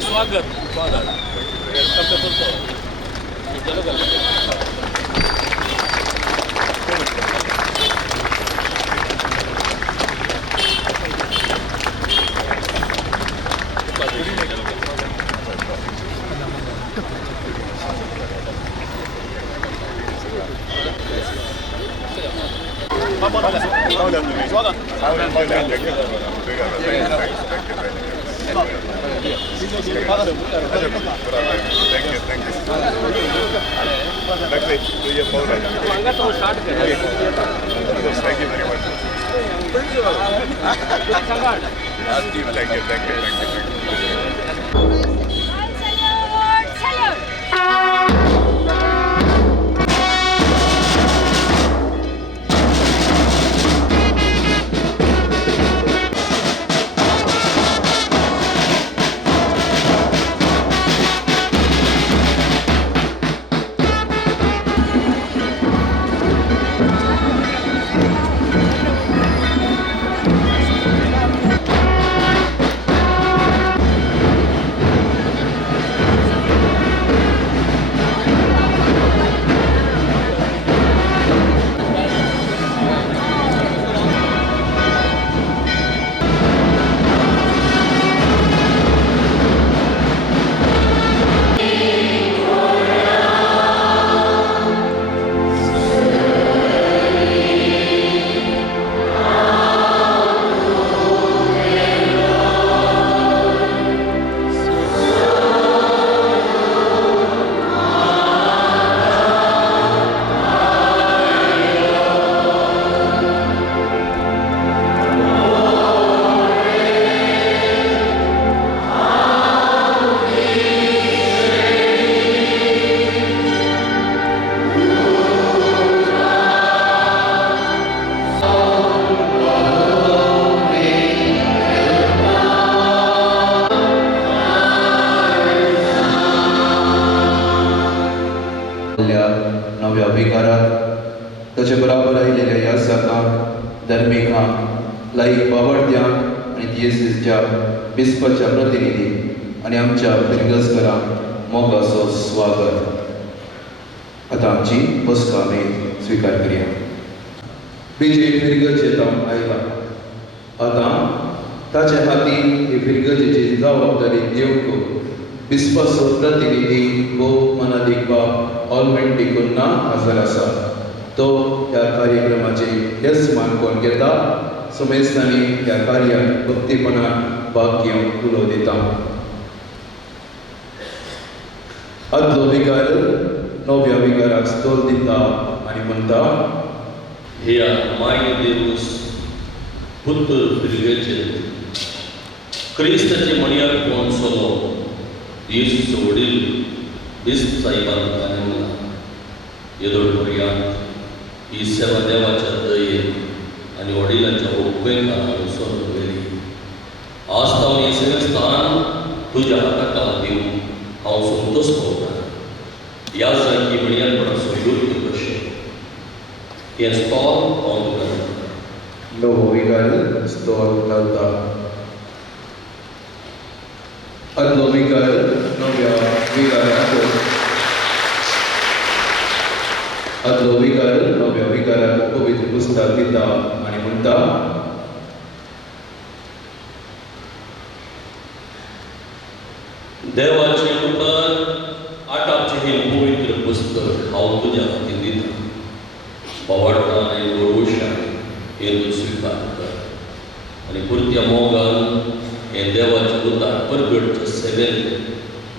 स्वागत स्वागत नव्या विकारात ताचे बराबर आयिल्ल्या ह्या जाकांक धर्मिकांक लायक बावडत्यांक आनी दियेसीसच्या बिस्पाच्या प्रतिनिधी आनी आमच्या फिरगजकारांक मोगाचो स्वागत। आतां आमची बसका आमी स्विकार करया। बेजे फिरगज येतां आयला, आतां ताचे हातीन ही फिरगजेची जबाबदारी दिवंक बिस्पाचो प्रतिनिधी खूब मनादीक बाब ऑलमेंटी कुन्ना हजर आसा। तो ह्या कार्यक्रमाचे येजमान कोण घेता, समेस्तांनी ह्या कार्याक भक्तीपणान भाग घेवंक उलो दिता। आदलो विकार नव्या विकाराक स्थोल दिता आनी म्हणटा, ह्या माय देवूस पुत्र फिरगेचे क्रिस्ताचे मणियार कोण सोलो येशूचो वडील बिस्त साहिबान कानूला येदोळ पर्यंत ही सेवा देवाच्या दयेन आनी वडिलांच्या ओपेकान अनुसर केली। आज हांव हे सेवेस्थान तुज्या हाताक दिवंक हांव संतोश भोगता। ह्या जायकी मणियारपणाचो योग्य कशें हें स्थळ हांव तुका दिता। नवो विकार स्थोल घालता। आदलो विकार नव्या विकाराक पवित्र पुस्तक दिता आनी म्हणटा, देवाचे उतर आटापचे हे पवित्र पुस्तक हांव तुज्या हातीन दिता। पवाडकान आनी गोडवशान हे तूं स्विकार कर आनी पुरत्या मोगान हे देवाचे उतर परगटच्या सेवेन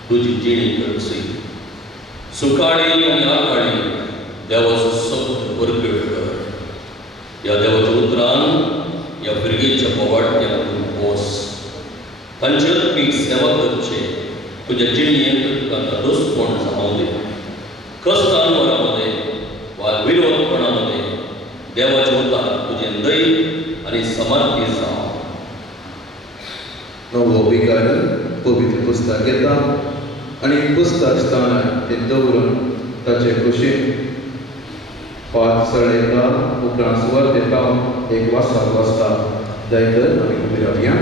तुजी जिणी करची। सुकाळी आनी आकाळी देवाचो शब्द परगट कर। ह्या देवाच्या उतरान ह्या भुरगेच्या पवाडक्यान तूं पोस। तांची आत्मीक सेवा करचे तुज्या जिणयेंत तुका दोस्तपण जावं दे। कष्टांवरामध्ये वा विरोधपणामध्ये देवाचे उतार तुजें दय आनी समाधी जावं। नवो विकार पवित्र पुस्तक घेता आनी पुस्तक स्थानार तें दवरून ताचे कुशीन पांच सळयता उपरांत स्वर दिता एक वासाक वाजता। दयकर आमी उबी रावया।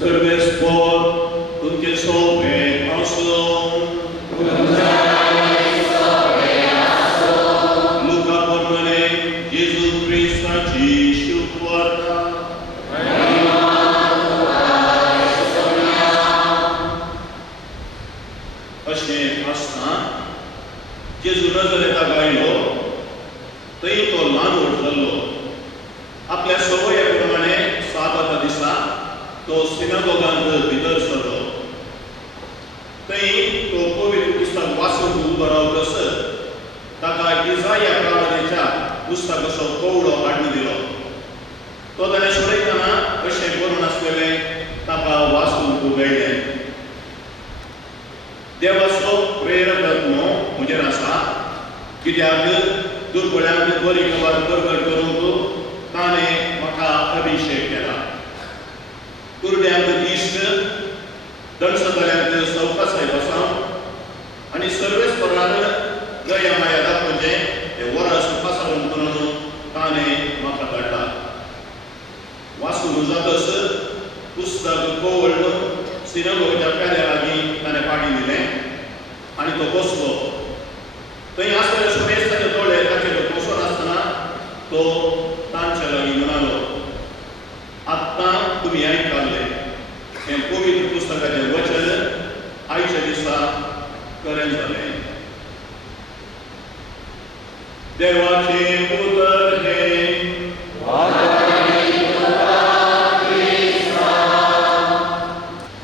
Servespor, tutte sopra Luca Pormane, Gesù Cristo agisce guarda. अशें आसता जेजू नजरेता गायलो थंय तो ल्हान व्हड जाल्लो आपल्या सवये प्रमाणे साबाता दिसा तो सिनागोगांत भितर सरलो थंय तो पवित्र पुस्तक वाचून उबो रावतसर ताका इसाया प्रवादीच्या पुस्तकाचो कवडो हाडून दिलो तो ताणें सोडयतना अशें बरोवन आसलेलें ताका वाचून उगयलें देवाचो प्रेरक आत्मो म्हजेर आसा कित्याक दुर्बळ्यांक बरी खबर प्रगट करूंक ताणें म्हाका अभिशेक केला कुरड्यांक दिश्ट दंडसतल्यांक सवकासाय बसावंक आनी सर्वेस्परान दया माया दाखोवचें हें वरास पासरून करून ताणें म्हाका धाडला वाचून जातस पुस्तक कवळ सिनागोगाच्या पेद्या लागीं ताणें पाडी दिलें आनी तो बसलो थंय आसलेले सुमेस्ताचे दोळे ताचेर बसून आसतना तो तांचे लागीं म्हणालो आत्तां तुमी आयकल्लें हें पवित्र पुस्तकाचें वचन आयच्या दिसा खरें जालें देवाचें पुत्र हें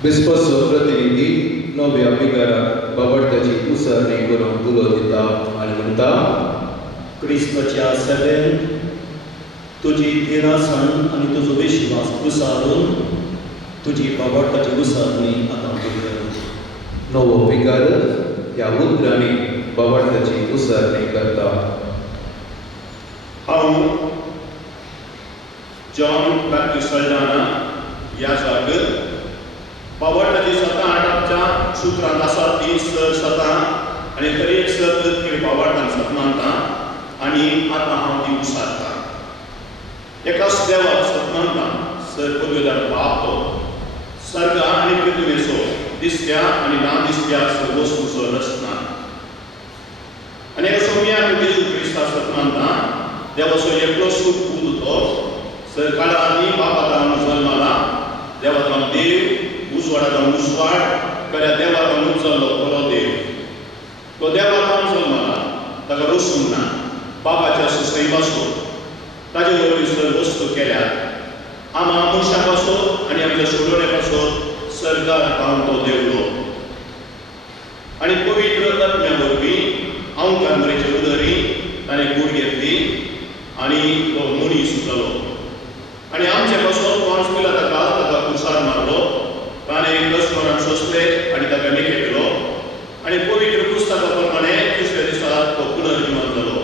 बिस्पसो प्रतिनिधी नव्या पिकाराक बाबडत्याची उसळणी करून उलो दिता आनी म्हणटा क्रिस्ताच्या सेवेन तुजी निरासन आनी तुजो विश्वास उसारून तुजी बाबडताची उसळणी आतां कर नवो पिकार ह्या उतरांनी बाबडत्याची उसळणी करता हांव जॉन बॅप्टिस्ट सल्डाना ह्या जागेर बाबडताची 7-8 सुत्रांत आसा ती सतां आनी तरी एक सत बाबडतान सत मानता आनी आतां हांव ती उसारता एकाच देवाक सत मानता सर पदवीदार बाप तो सर्ग आनी पृथ्वीचो दिसत्या आनी ना दिसत्या सर्व वस्तूचो रचना आनी एका सौम्या जेजू क्रिस्ता सत मानता देवाचो एकलो सूख पूत तो सर काळांनी बापातान जल्माला देवाचो देव उजवाडाचो उजवाड खऱ्या देवाचो उजल्लो खरो देव तो देवाचो जल्माला ताका रसून ना बापाच्या सुसई पासून ताजे वरवीं सर वस्तू केल्यात आमा मनशा पासून आनी आमच्या सोडोण्या पासून सरकार पावन तो देवलो आनी पवित्र आत्म्या वरवीं अंकांबरेचे उदरी ताणें कूड घेतली आनी तो मनीस जालो आनी आमचे पासून पॉन्स पिलाताका ताका कुसार मारलो ताणें कस्मरान सोंसले आनी ताका निकेतलो आनी पवित्र पुस्तका प्रमाणे तिसऱ्या दिसा तो पुनर्जिवन जालो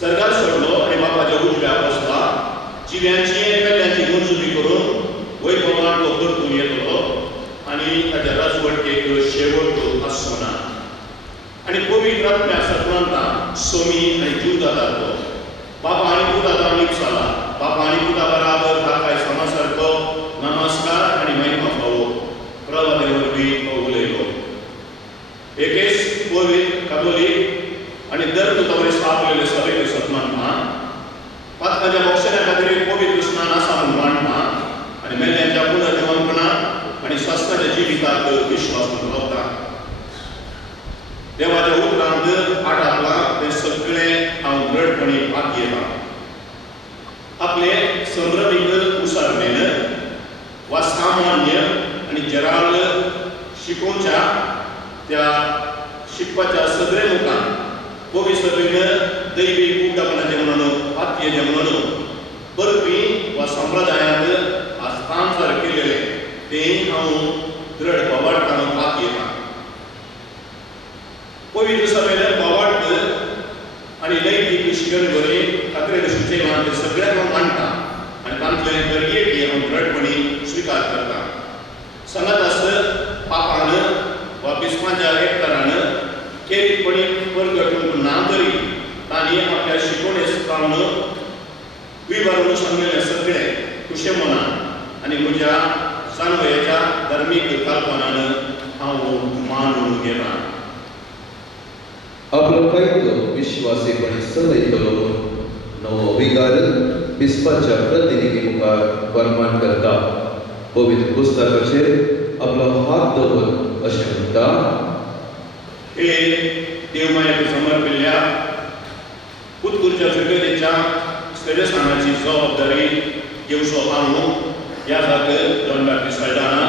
सरकार सोडलो आनी बापाच्या उजव्या बसला जिव्यांची वेल्ल्यांची मंजुरी करून वैभवान तो परतून येतलो आनी ताच्या राजवटकेक शेवट आसचो ना आनी पवित्र आत्म्या सत्वांता सोमी आनी जीव जाता तो बापा आनी पुता मिक्स जाला बापा आनी पुता बराबर ताकाय समासारको नमस्कार आनी महिमा फावो प्रवादे वरवीं तो उलयलो एकेच पवित्र कातोलीक आनी दर तुतावरी स्थापलेले सभेक सत्मानता पातकाच्या मोक्षाच्या खातीर पवित्र स्नान आसा म्हूण मानता आनी मेल्ल्यांच्या पुनर्जिवनपणांत आनी स्वास्थ्याच्या जिविताक विश्वास म्हणून रावता देवाच्या उतरांत आठांतला ते सगळे हांव दृढपणी भाग घेता आपले संभ्रमीक उसारणेन वा सामान्य आनी जराल शिकोवच्या त्या शिकपाच्या सगळे लोकांक पवित्रतेन दैवीक उक्तापणाचें म्हणून पातयेचें म्हणून परबी वा संप्रदायांत हस्तांतर केलेलें तें हांव दृढ बाबाडटान पातयेता पवित्र सभेन बाबाड आनी लैंगीक शिकणवरी खात्रेन सुचयलां तें सगळ्यांक हांव मानता आनी तांतले गरजेक हांव दृढपणी स्विकार करता सांगात आस पापान वा बिस्माच्या एकतरान केरीतपणी परगटूंक ना तरी तांणी आपल्या शिकवणेस पावन विवारून सांगलेले सगळे खुशे मनान आनी म्हज्या जानवयाच्या धार्मीक कल्पनानं हांव मानून घेता. आपलो कायदो विश्वासीपणे चलयतलो नवो विकार बिस्पाच्या प्रतिनिधी मुखार फर्मान करता. पवित्र पुस्तकाचेर आपलो हात दवर अशें म्हणटा. हे देवमायेक समर्पिल्ल्या उत्कुर्च्या फिर्गजेच्या सदस्यांची जबाबदारी घेवचो हांव ह्या जागेर जॉन बॅप्टिस्ट सल्ढाणा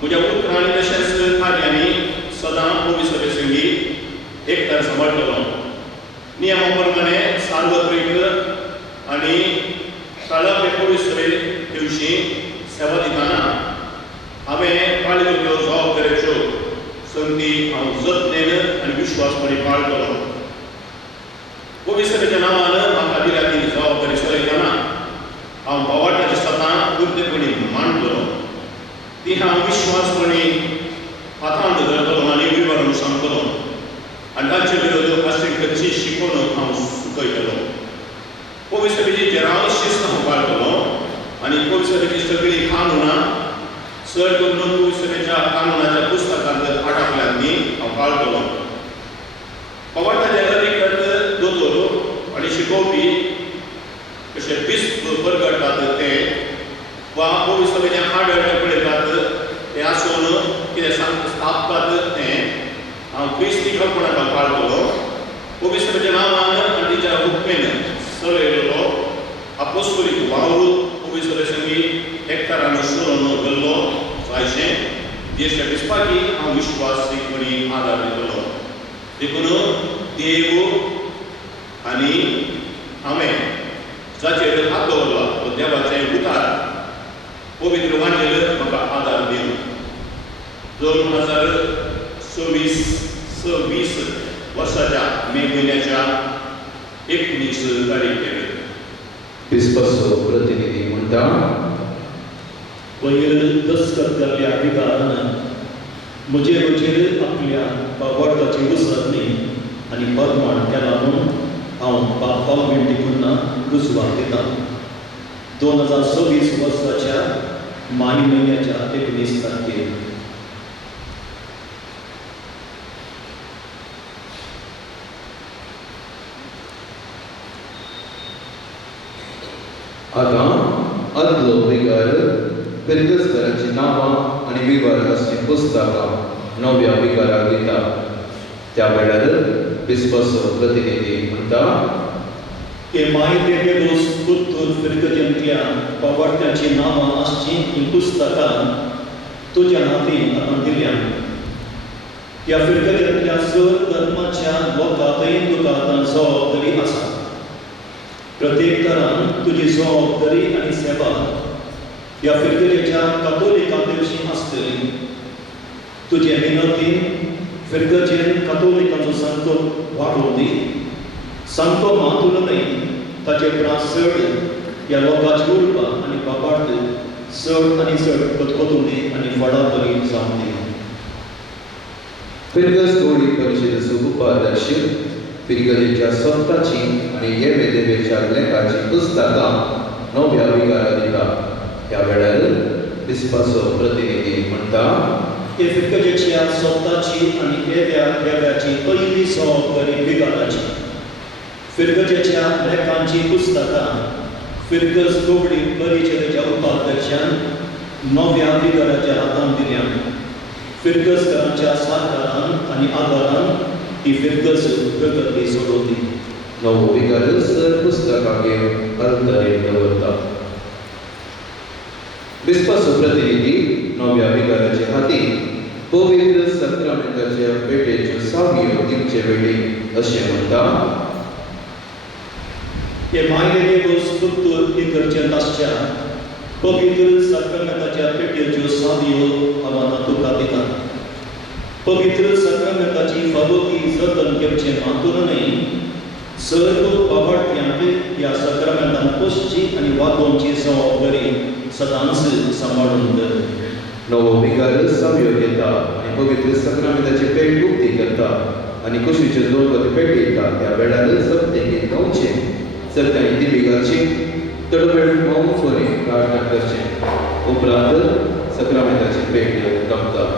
म्हज्या पुत्र आनी तशेंच कार्यांनी सदां पवित्र सभे संगी एकठांय सांबाळटलो. नियमा प्रमाणे सार्वत्रिक आनी काळापे पवित्र सभे दिवशी सेवा दितना हांवें पाळिल्ल्यो जबाबदाऱ्याच्यो संगती हांव जतनेन आनी विश्वासपणे पाळटलो. पवित्र सभेच्या नांवान म्हाका दिल्या ती जबाबदारी चलयतना हांव भावार्थाची सदां पूर्णपणी मानतलो. ती हांव विश्वासपणे हातांत धरतलो आनी विवरण सांगतलो आनी ताचे विरोध अशें शिकवण हांव सुकयतलो. पवित्र सभेची जेराव शिस्त हांव पाळटलो आनी पवित्र सभेची सगळीं कानुनां चड करून पवित्र सभेच्या कानुनाच्या पुस्तकांत आटाकल्यात ती हांव पाळटलो. भावार्थाचे अधिकृत दोतोर आनी शिकोवपी कशे बिस्प परगडटात ते वा पवित्र सभेचे आडळ पळयतात ते आसून कितें स्थापतात तें हांव क्रिस्ती कल्पनांक पाळटलो. पवित्र सभेच्या नांवान आनी तिच्या हुक्मेन चलयलेलो अपोस्तोलीक वावरूत पवित्र सभे संगी एकठारान सोडून गेल्लो जायशें ज्येश्ठ बिस्पाकी हांव विश्वासीकपणी आदार दितलो. देखून देव आनी हांवें जाचेर हात दवरला तो देवाचें उतार पवित्र वांजेर म्हाका आदार दिवन 2026 वर्साच्या मे म्हयन्याच्या 19 तारीखेर बिस्पाचो प्रतिनिधी म्हणटा. वयर दस्तखत केल्ल्या अधिकारान म्हजेर आपल्या भावार्थाची उसळणी आनी परमाण केला म्हणून हांव बाप्पा विनंती करना रुजवात दिता. 2026 वर्साच्या माही म्हयन्याच्या 19 तारखेर आतां आदलो विकार फिर्गजकारांची नांवां आनी विवाराची पुस्तकां नव्या विकाराक दिता. त्या वेळार बिस्पाचो प्रतिनिधी म्हणटा. हे माहिती दोस पुत्तूर फिर्गजेंतल्या भावार्थ्यांची नांवां आसची ही पुस्तकां तुज्या हातीन आतां दिल्या. ह्या फिर्गजेंतल्या चड धर्माच्या लोकांकय तुका आतां जबाबदारी आसा. प्रत्येक तरान तुजी जबाबदारी आनी सेवा ह्या फिर्गजेच्या कातोलिकां दिवशी आसतली. तुजे मेहनतीन फिर्गजेन कातोलिकांचो संख्य वाडोवन दी. संख्य मातून न्हय ताचे प्रास चड ह्या लोकांची उर्बा आनी बापार्थ चड आनी चड खतखतून आनी फळाफळी जावन दी. फिर्गज गवळी परिशदेचो उपाध्यक्ष फिर्गजेच्या स्वताची आनी येवेदेवेच्या लेखाची पुस्तकां नव्या विकाराक दिता. ह्या वेळार बिस्पाचो प्रतिनिधी म्हणटा. हे फिर्गजेच्या स्वताची आनी येव्याची पयली जबाबदारी विकाराची. फिर्गजेच्या लेखांची पुस्तकां फिर्गज गवळी परिशदेच्या उपाध्यक्षान नव्या विकाराच्या हातांत दिल्या. फिर्गजकारांच्या सहकारान आनी आदारान ही फिर्गज प्रगती सोडून दी. नवो विकार सर पुस्तकांचेर अल्तारेर दवरता. बिस्पाचो प्रतिनिधी नव्या विकाराचे हातीन पवित्र सक्रामेंताच्या पेटेच्यो सावयो दिवचे वेळी अशें म्हणटा. हे मायलेले दोस पुत्तूर इकरचे आसच्या पवित्र सक्रामेंताच्या पेटयेच्यो सावयो हांव आतां तुका दिता. पवित्र सक्रामेंताची फावोकी जतन घेवचें मातून न्हय सर्व भावार्थ्यांक ह्या सक्रामेंतान पसची आनी वागोवची जबाबदारी सदांच सांबाळून दवर. नवो विकार सावयो घेता आनी पवित्र सक्रामेंताची पेट उक्ती करता आनी कुशीचे दोन पेटयता. ह्या वेळार सप्तकेक गावचें सत्यानी दिबी घालची तडफड मौन फरी प्रार्थना करचे उपरांत सक्रामेंताची भेट रमता.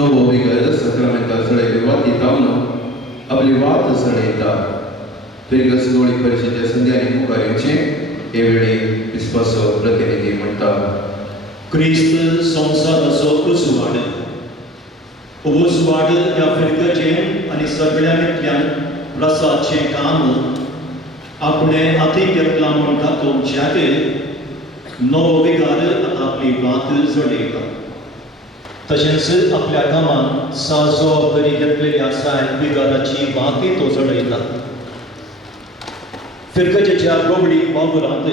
Novo vigário sacramental सडयलेवाती तावनो आपली वात सडयता फिरगस दोळी परिषदेच्या संध्यानी मुखाऱ्यांचे हे वेळी विस्वासो प्रतिनिधी म्हणटा. क्रिस्त संसाराचो उसवाड उसवाड ह्या फिरगेचें आनी सगळ्यांतल्यान प्रसादचें काम आपणे हातीक घेतलां म्हण दाखोवच्याक नवो विगार आतां आपली वात सडयता. तशेंच आपल्या कामान साजो बरी घेतलेली आसा विगाराची वाती तो सडयता. फिरगजेच्या गोबडीक वावरांत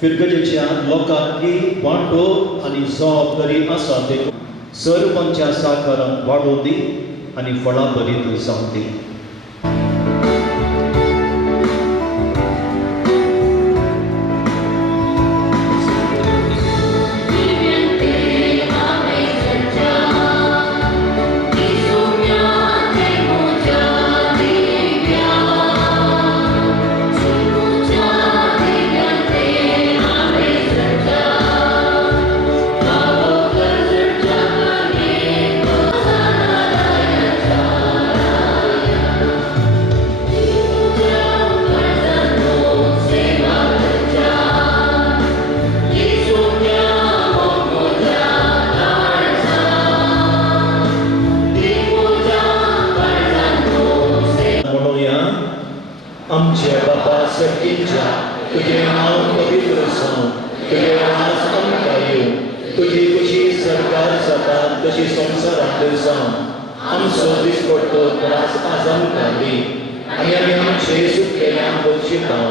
फिरगजेच्या लोकांकी वांटो आनी जबाबदारी आसा ते सरपंचा साकारान वाडोवन दी आनी फळां बरीत जावं दी. आमच्या बापा सगळींच्या तुझे नाव पवित्र जावं, तुझे राज आमकां येवं, तुजी कशी सरकार जाता तशी संवसारांत जावं. आमचो दिसपट्टो त्रास आज आमकां दी आनी आमी आमचे सुटलेल्यांक बक्षितां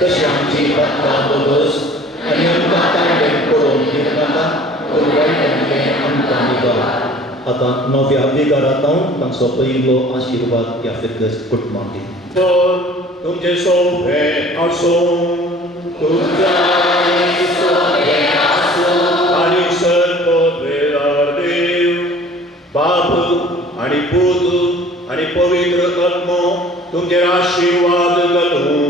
तशी आमची पातकां बदस आनी आमकां तांडें पडोवन दिनाका पूण वायटांतलें आमकां निवळ. आतां नव्या विगारांत हांव तांचो पयलो आशिर्वाद ह्या फिरगत कुटुंबाक दिता. तुमचे सोबे आसूं तुमच्या आणि सर्व वेळार देव बाप आणि पूत आणि पवित्र आत्मो तुमचे आशीर्वाद घालूं.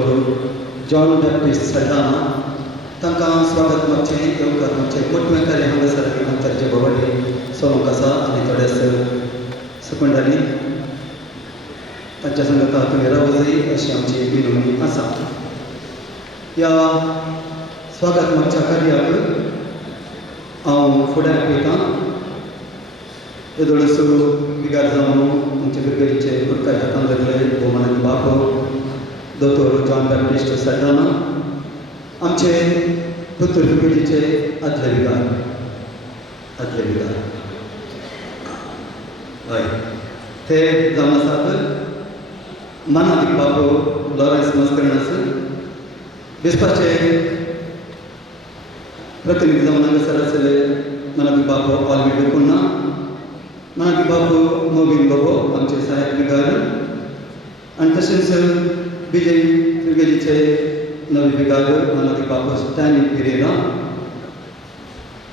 दोतोर जॉन बॅप्टिस्ट सल्डाना तांकां स्वागत मागचें येवकार मागचें मोठवेंकार हांगासर आमचे बाबाडे सोलोंक आसा आनी थोडेच सेकंदांनी तांच्या संगता तुमी रावजय अशी आमची विनवणी आसा. ह्या स्वागत मागच्या कार्याक हांव फुडें आपयतां. येदोळसो बिगार जावन आमचे बिगरीचे पुरकार हातान धरले भोवमानाचे बाप दोतोर जॉन बॅप्टिस्ट सल्डाना आमचे पुत्र बिगरीचे आदले बिगार हय ते जावन आसात मानादीक बाब लॉरेन्स मस्करनास बेसपाचे प्रतिनिधी जावन हांगासर आसले मानादीक बाब ऑलवेड पुन्ना मानादीक बाब मोबीन बाबो आमचे सहाय्यक बिगार आनी तशेंच विजय बिगरीचे नवे बिगार मानादीक बाब स्टॅनी पेरेरा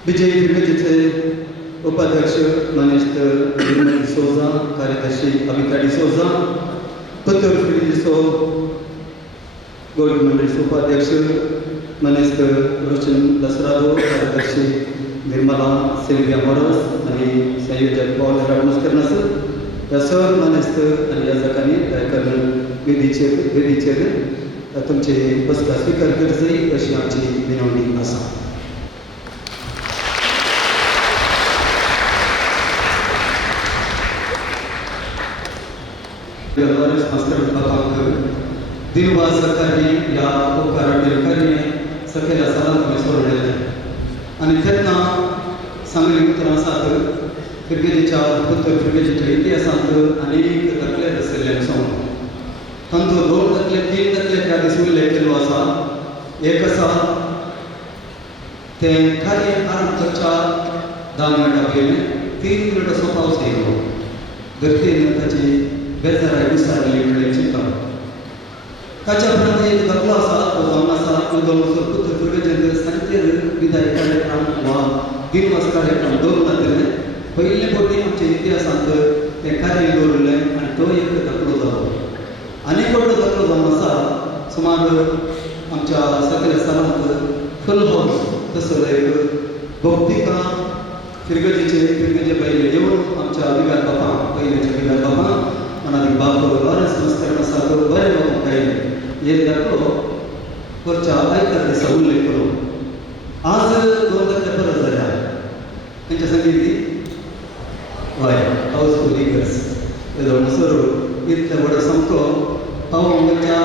विजय बिगरीचे उपाध्यक्ष मनेस्त डिसोजा कार्यदर्शी अमिता डिसोजा पुत्र फिलिसो गोल्ड मंडळीचे उपाध्यक्ष मनेस्त रोशन दसरादो कार्यदर्शी निर्मला सिल्विया मोरस आणि संयोजक पॉल रामस्करनास ह्या सर मनेस्त आनी याजकांनी वेदीचेर तुमचे बसका स्विकार करचय अशी आमची विनवणी आसा. लॉरेन्स मास्तर बापाक दिनवा सरकारी ह्या उपकारा टिळकांनी सखेल्या सालांत आमी सोडलेले आनी तेन्ना सांगली उतरां आसात क्रिकेटीच्या पुत्र क्रिकेटीच्या इतिहासांत अनेक दाखले आशिल्ल्यासून तांचो 2 दाखले 3 दाखले त्या दीस उल्लेख केल्लो आसा. एक आसा तें कार्य आरंभ करच्या 10 मिनटां पयलीं 3 मिनटां असो पावस येयलो. धरतीन ताची बेजाराय विसारली म्हणलें चिंतन. ताच्या उपरांत एक दाखलो आसा तो जावन आसा उदोलचो पुत्र क्रिकेटींत सांजेर विदाय कार्यक्रम वा दिनवास कार्यक्रम दवरून जातले पयले फावटी आमच्या इतिहासांत तें कार्य दवरलें आनी तो एक दाखलो जालो. आनीक व्हडलो दाखलो जावन आसा सुमार आमच्या सगळ्या सालांत फुल हावस तसो एक भौतिका फिरगतीचे पयले येवन आमच्या बिगार बापां पयलेच्या बिगार बापां मानादीक बाब लॉरेन्स मस्करनास आसा तो बरें बाबा गायले हे दाखलो परच्या आयतार दिसा उल्लेख करून आज 2 दाखले परत जाल्या तेंच्या सांगितली हय हावसफूल इगर्स येदोळसर इतले व्हड सामको पावोवच्या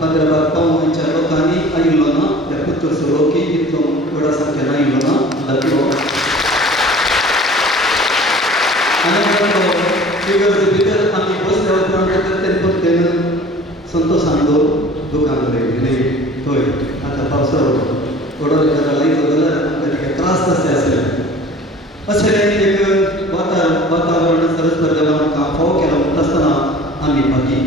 15 पावोवच्या लोकांनी आयिल्लो ना त्या पुत्र सरोकी इतलो व्हड संख्येन आयिल्लो ना दाखलो आनी इगर्ज भितर आमी बसल्या उपरांत तें परतेन संतोशान दुकान दवरलेली थंय आतां पावसाळो थोडो ताका लायलो जाल्यार आमकां त्रास तशें आसले. अशें एक वातावरण सरस्वती देवान आमकां फावो केलो आसतना आमी बाकी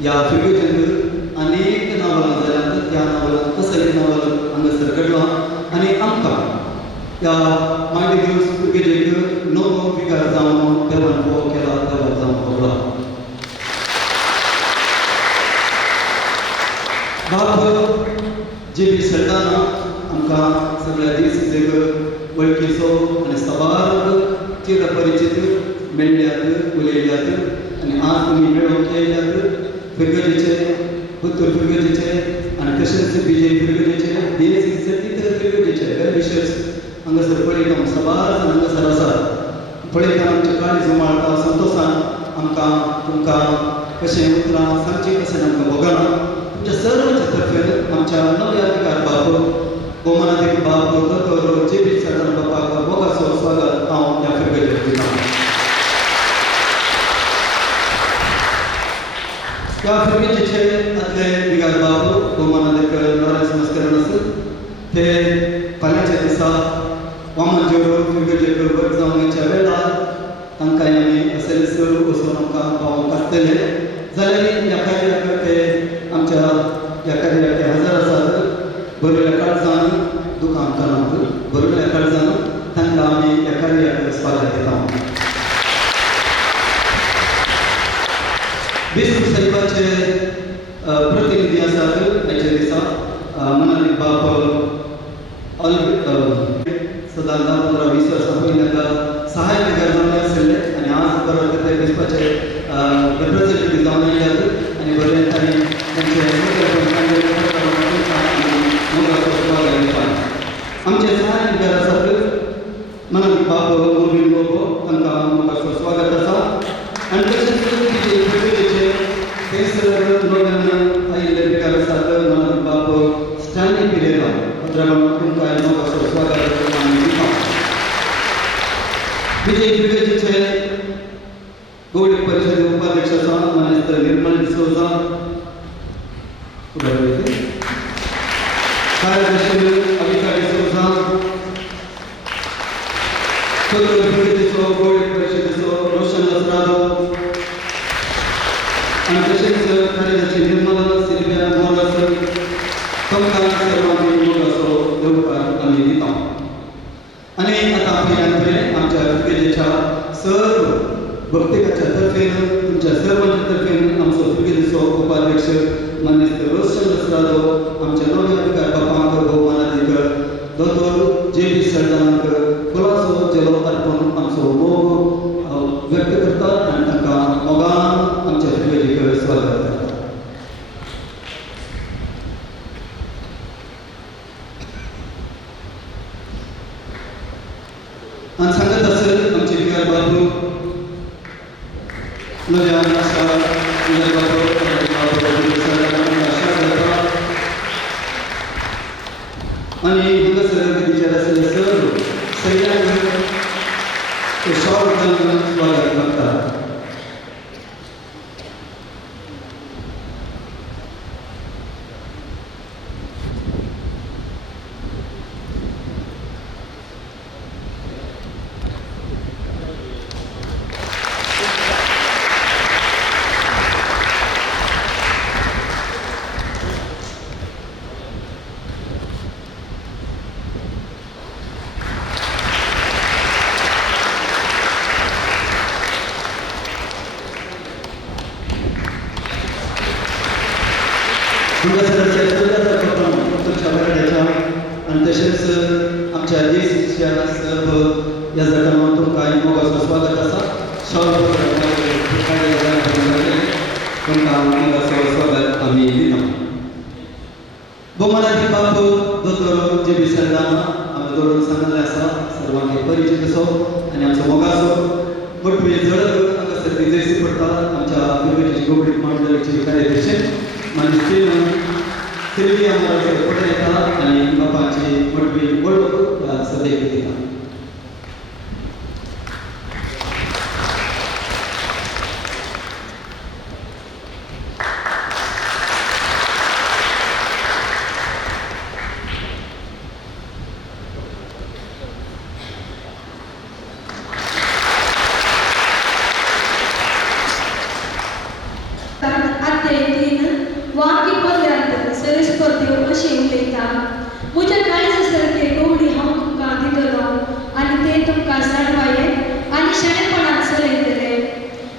ह्या फिगरींत अनेक नावलां जाल्यात त्या नावलांत कसली नावल हांगासर घडलां आनी आमकां ह्या मागीर दिवस क्रिकेटीक नवो बिगार जावन देवान फावो केला देवाक जावन पावला. बाब जे सल्डाना आमकां सगळ्या दीस एक वळखीचो आनी सबार चिरपरिचीत मेळ्ळ्यात उलयल्यात आनी आज तुमी मेळोवंक येयल्यात फिरगतीचे पुत्र फिरगतीचे आनी तशेंच विजय फिरगतीचे देश इतर फिरगतीचे वेल विशेष हांगासर पळयता सबार जाण हांगासर आसात. पळयतना आमचे काळी जुमाळटा संतोशान आमकां तुमकां कशें उतरां सांगची कशें आमकां भोगना तुमच्या सर्वांच्या तर्फेन आमच्या नव्या बिगार बाब भोवमानादीक बाब दोतोर जे सल्डाना बापाक मोगाचो स्वागत हांव ह्या फिरगतीक दितां. ह्या फिरगतीचे आदले बिगार बाब भोवमानादीक लॉरेन्स मस्करनास ते फाल्यांच्या दिसा वामन जेवरो फिरगतीक वट जावपाच्या वेळार तांकां आमी सर वचून आमकां पावोवंक आसतले जाल्यार ह्या कार्याक ते आमच्या ह्या कार्याक ते हजर आसात. बरयल्या काळजान दुकानकारांक बरयल्या काळजान तांकां आमी ह्या कार्याक स्वागत दिता. विष्णू साहेबाचे प्रतिनिधी आसात आमचे सहाय्य विचार आसात मनात बाप मोबील लोक तांकां मोगाचो स्वागत आसा आनी तशेंच थंयसर नव्यान आयिल्ले विकार आसात मनात बाप स्टॅन्ली पिरेरा तुमकां मोगाचो स्वागत आमी दिता विजय ब्रिगेडीचे गौडी परिषद उपाध्यक्ष आसा मानेस्तर निर्मल डिसोजा कार्यदर्शी अविका डिसोजा चतुर ब्रिगेडीचो गौडी परिषदेचो रोशन लसरादो आनी तशेंच कार्यदर्शी निर्मला सिल्विया मोरस तुमकां सर्वांक मोगाचो देवकार आमी दिता आनी आतां पयल्यान आमच्या ब्रिगेडीच्या सर्व भक्तिकाच्या तर्फेन तुमच्या सर्वांच्या तर्फेन आमचो ब्रिगेडीचो उपाध्यक्ष मानेस्तर रोशन लसरादो आमच्या नव्या विकार बापांक भोवमाना दिकर दोतोर जे.बी. सरदारांक फुलांचो जेलो अर्पण आमचो मोग व्यक्त करता आनी तांकां मोगान आमच्या ब्रिगेडीक स्वागत करता आनी सांगत आसत आमचे विकार बाबू नव्या आशा विकार आनी हांगासर विचार आशिल्ले सर्व सगळ्यांक स्वागत करता आणि तसेच आमच्या देशच्या सर्व या जगांना तुमकां मोगाचो स्वागत आसा तुमकां मोगाचो स्वागत आमी दिता भोवमानाची बाप दोतोर जे.बी. सरदार आमी दवरून सांगलें आसा सर्वांक परिचीत असो आनी आमचो मोगाचो मोठवी झळक हांगासर दिसची पडटा आमच्या ब्रिगेडीची गौडी मंडळीची कार्यदर्शी मानेस्तर सिल्विया मोरस फुडें येता आनी बापाची मोठवी वळख सदैव दिता म्हज्या काळजासारके गवडी हांव तुमकां दितलो आनी ते तुमकां जाणवायेन आनी शाणेपणान चलयतले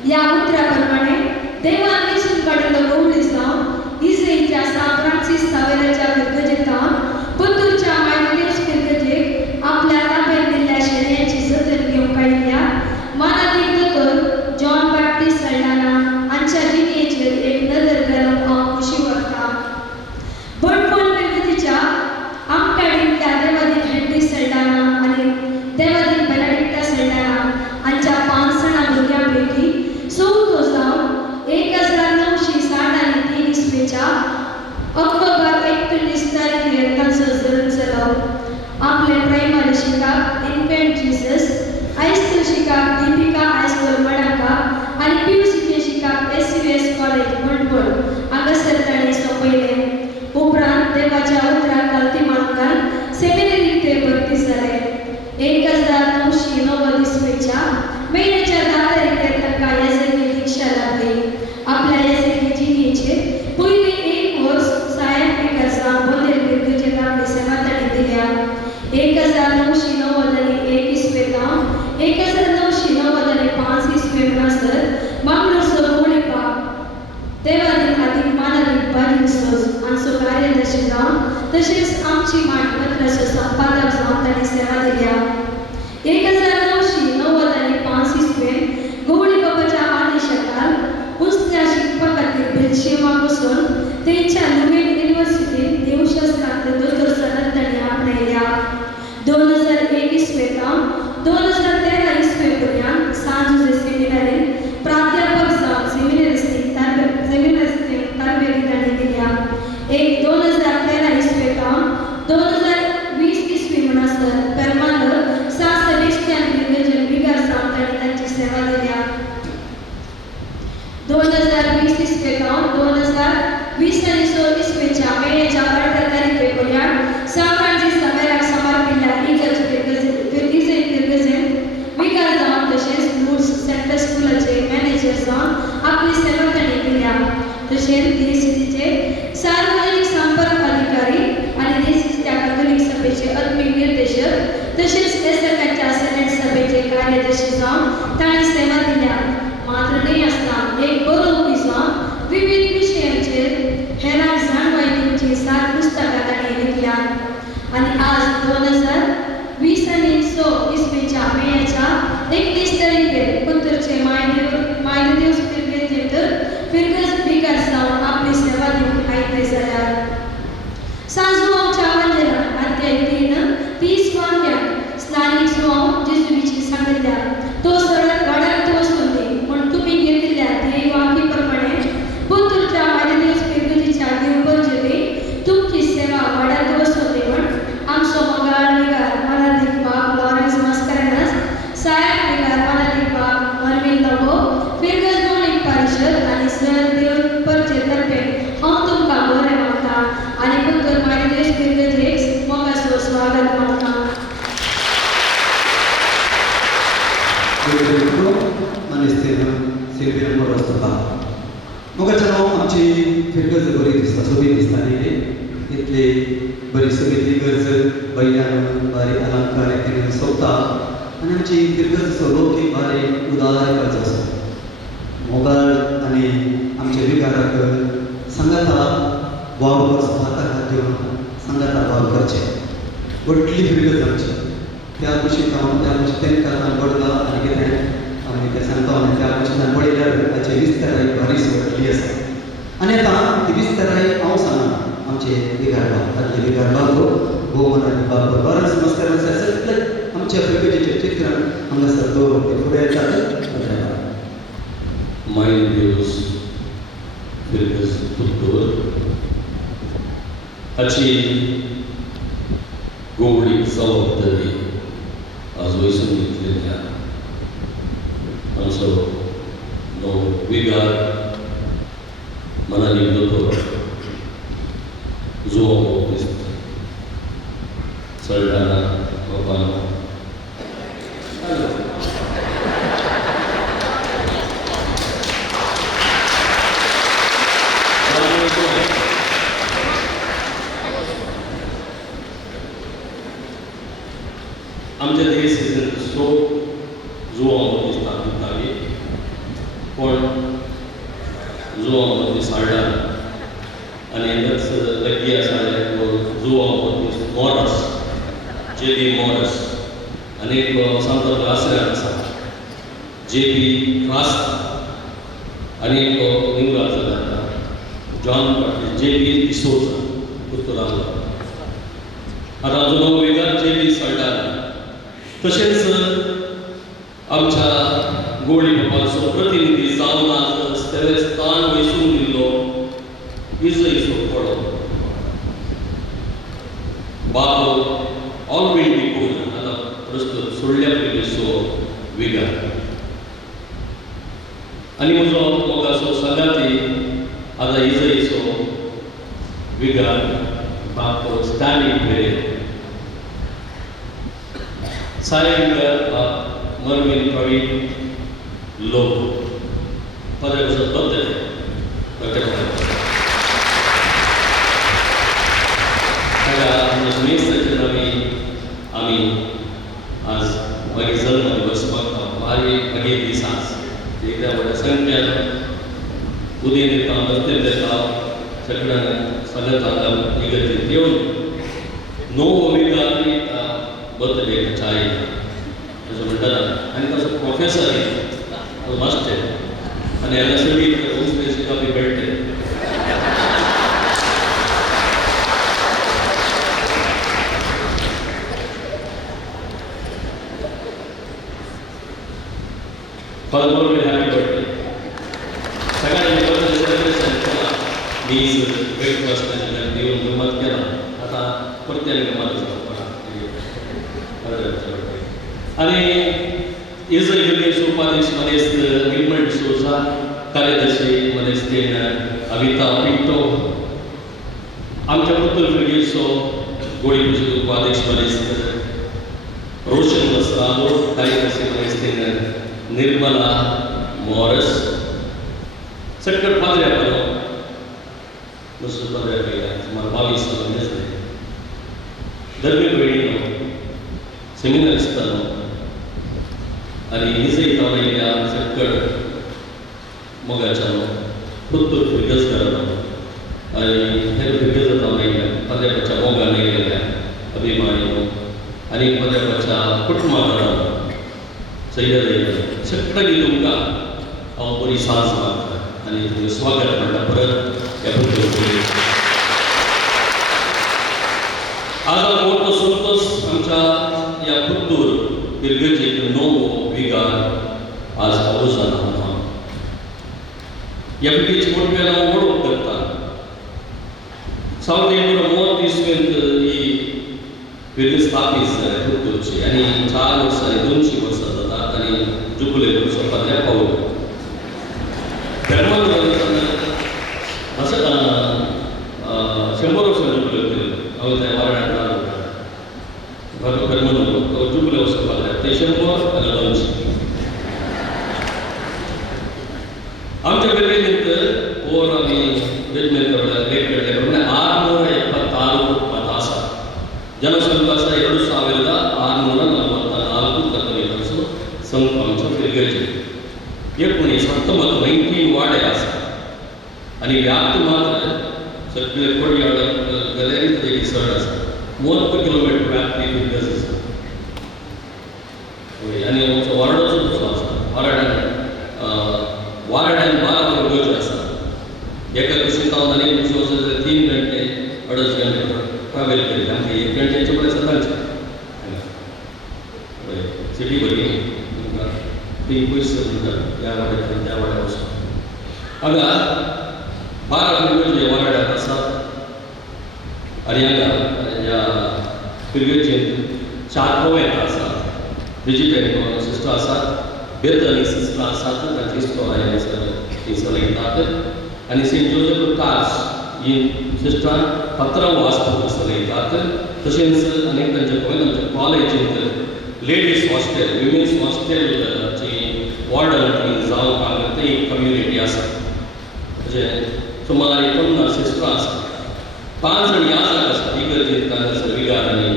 ह्या उतरा प्रमाणे देवान वेंचून काडिल्लो गवडी जावन इस्रायलच्या सान फ्रांसीस सावेलाच्या विर्गजेतान पुत्तूरच्या मायनेस विर्गजेक आपल्या ताब्यांत दिल्ल्या शेणयांची जतन घेवंक आयिल्ल्या मानादीक दोतोर जॉन बॅप्टिस्ट सल्डाना हांच्या जिणेचेर एक नदर घालूंक हांव खुशी वागता बडपण विर्गजेच्या आमकाडींतल्या देवादीन हेनरी सल्डाना आनी देवादीन बेनेडिक्टा सल्डाना हांच्या 5 जाणां भुरग्यां पैकी चवथो जावन 1930 इसवेच्या ऑक्टोबर 39 तारखेर तांचो जल्म जालो आपले प्रायमरी शिकाक इन्फंट जीसस हायस्कूल शिकाक दीपिका हायस्कूल मडगांव आनी पीयूसीचे शिकाक एससीव्हीएस कॉलेज मणपण हांगासर ताणें सोंपयलें उपरांत देवाच्या उतराक कालती मानकान सेमिनरींत ते भरती जाले 1990 इसवेच्या म्हयन्याच्या 10 तारखेर तांकां येजकी दिक्षा लागली आपल्या येजकी जिणेचेर पयली एक वर्स सायंत्रिक आसा बोंदेर विर्गजेक आपली सेवा ताणें दिल्या 1991 इसवेतान 1995 इसवे म्हणसर मंगळूरचो गोडीपाक देवादीन आदीक मानादीक बादीन सोज हांचो कार्यदर्शी जावन तशेंच आमची मांडपत्राचो संपादक जावन ताणें सेवा दिल्या 1995 इसवेन गवडी बाबाच्या आदेशाखाल उसल्या शिकपा खातीर बेलशेमा वचून तेंच्या तसेच एसएफच्या सिनेट सभेचे कार्यदर्शी जावन तांणी सेवा दिल्या. मात्र ते आसतना एक बरो ऑफिसांत विविध विशयांचेर हेरांक जाणवाय दिवची 7 पुस्तकां ताणें लिखल्यात. आनी आज 2020 आनी 6 इसवेच्या मेच्या 31 तारीखेर कुंतूरचे मायदेव फिरगज बिकार सावन आपली सेवा दिवंक आयिल्ले जाल्यार. सांजो चावंजेला अध्याय 3:30 वाक्यात स्नानीक सुवाव जेजुवीची सांगितल्या. तो सरळ गाड्यात वचून दी म्हण तुमी घेतिल्ल्या ध्येय वाक्या प्रमाणे पुंतूरच्या मायदेव फिरगजीच्या दिवपरजेली तुमची सेवा वाड्यात वचून दी म्हण आमचो मंगळ विकार मनालीक बाब लॉरेन्स मास्करेनास, सायक विकार मनालीक बाब मरवीन लोगो, फिरगज मौलिक परिषद आनी सर दिवपरजे तर्फे हांव तुमकां बरें मागता आनी पुंतूर मायदेव फिरगजेक मोगाचो स्वागत मागता. आमची फिरगज बरी दिसता, सोबी दिसता न्ही इतले बरी सगळी गरज बैलान बारी अलंकार केले सोपता आनी आमची फिरगज लौकीक बारी उदार गरज आसा. मोगाळ आनी आमच्या विकाराक सांगाता वाव करचो, हाताक हात घेवन सांगाता वाव करचे. व्हडली फिरगज आमची त्या कुशीक हांव त्या कुशीक तांकां सांगडला आनी कितें आमी तें सांगता आनी त्या कुशीक पळयल्यार ताची विस्ताराय बारीच व्हडली आसा. आनी आतां ती विस्ताराय हांव सांगना आमचे विकारबाब ताचे विकारबाब भोवमनाली बाब लॉरेन्स मास्करेन सगळे आमच्या फिरगजीचे चित्रां हांगासर दवरून ते फुडें येतात. मायदेव फिरगज पुंतूर हाची गवळी जबाबदारी आज वयसून घेतलेल्या आमचो णव विगार मनाली दोतोर जुवांव क्रिस्त सल्ढाणा बापानो आमच्या देशाचे सो जुवांव दिसताली पण जुवांव साल्ढा आनी लग्गी आसा जुवांव मॉरस JB मॉरस आनी एक सांतो आसऱ्यान आसा JB क्रास्ट आनी एक निवळ जाता जॉन JB डिसोजा पुर्तुगाल. आतां अजून वेगळा JB साल्ढा. तशेंच आमच्या गोळी बापाचो प्रतिनिधी जावन आज स्थान वयसून दिल्लो इजयचो पडो बाब ऑलवेज डिकोन आतां प्रस्तुत सोडल्या पयलीचो विगार. आनी म्हजो मोगाचो सांगाती आतां इजयचो विगार बाप स्टॅनी पेरे, सायक मरवीन प्रवीण लोक पदकाचो बद्दल आमी आज मागीर जल्म दिवस मागता भारी मागीर दिसांच एकदा व्हडल्या संख्यान उदय दिता नृत्य दिता सगळ्यांक सांगता इगर्जेक येवन णव विगार बर्थडे चाय असं म्हणटात आनी तसो प्रोफेसर मास्टर आनी हांगा सगळी होम कॉपी मेळटे. फॉर हॅपी बर्थडे सगळ्यांनी बर्थडे सेलिब्रेशन केला. मी ब्रेकफास्ट दिवन गमत केला. आता परत्यान गमत आनी इजय फिरगज उपाध्यक्ष मनेस्त निर्मल डिसोजा, कार्यदर्शी मनेस्तेन अविता पिंटो, आमच्या पुंतूर फिरगेचो गोळी पुजो उपाध्यक्ष मनेस्त रोशन मसरादो, कार्यदर्शी मनेस्तेन निर्मला मॉरस, सकट पाद्र्या बरो नुसतं पाद्र्या पेला सुमार 22 वर्सां धर्मी भयणीनो सेमिनारिस्तानो आनी इजय तावयल्या सकट मोगाच्यानो पुत्तूर फिरगज घरानो आनी हेर फिरगज तावयल्या पद्यापाच्या मोगान येयलेल्या अभिमानीनो आनी पद्यापाच्या कुटुंबाकडे सय्यद येयले सगळी तुमकां हांव बरी सांज मागता आनी तुमचें स्वागत म्हणटा परत ह्या पुत्तूर आज हांव मोठो संतोश आमच्या ह्या पुत्तूर फिरगजेक नवो विगार आज पावस जाला ह्या पिकेची मोठ्यान हांव वळख करता 1930 इसवेंत ही फिरगज स्थापीत जाली पुत्तूरची आनी 4 वर्सां 200 वर्सां जातात आनी जुबले वर्सां फाटल्या पावली असं 100 वर्सां जुबले केले हांव त्या वारड्याक घरो करमणूक तो जुबले वर्सां फाटल्या ते 100 आनी 200 आमच्या फिरगजेंत ओर आमी रेजिमेंट लेखकडे 676 ಮತ ಆಸ ಜನಸಂಖ್ಯೆ 2644 किलोमीटर्स संख आमच्या फिरगजे 19 वाडे आसा आनी व्याप्त मात्र सगळे कोडयाड गॅलरी तेजी सड आसा 30 किलोमीटर व्याप्ती फिरगज आसा आनी आमचो वारडो जो आसा वारड्यान 12 फिरगज आसा एका दिवशी हांव आनी 3 घंटे 2.5 घंटे ट्रॅव्हल केली आमचे 1 घंटेचे पळय सदांचे सिटी बरी तुमकां ती पयस ह्या वाड्याक त्या वाड्याक वचून हांगा 12 फिरगज ह्या वाड्याक आसात आनी हांगा ह्या फिरगजेंत 4 पोवेत आसात व्हेजिटेरियन सिस्टर आसात बेतनी सिस्टर आसात तांची इस्कोला थंय चलयतात आनी सेंट जोसेफ कार्स ही सिस्टरां 15 वाजता चलयतात तशेंच आनीक तांचे पळय आमच्या कॉलेजींत लेडीज हॉस्टेल विमेन्स हॉस्टेलची वॉर्डन जावंक हांगा ती कम्युनिटी आसा म्हणजे सुमार 19 सिस्टरां आसा 5 जाण ह्या जाग आसा इगर्जेंत हांगासर विगार आनी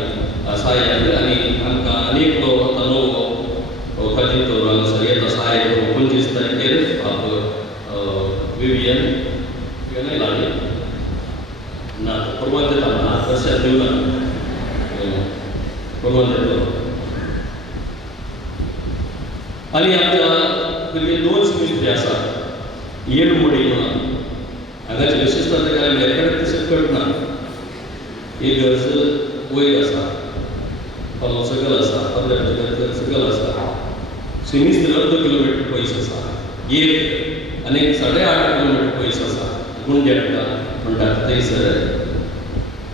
सहाय्यक आनी आमकां आनीक नवो खजितोर हांगासर येता सहाय्यक 25 तारखेर विवियन नाही लागले ना परवान देता ना तशें दिवना परवान देतो आनी आमच्या भुरगे 2 सेमिस्टर आसात येडमोडी म्हणून हांगाची विशेशता काय हेर तशें कळना एक घरच वयर आसा सकल आसा सकल आसा सेमिस्टर 2 किलोमीटर पयस आसा एक आनी 8.5 किलोमीटर पयस आसा गुंड्याकटा म्हणटात थंयसर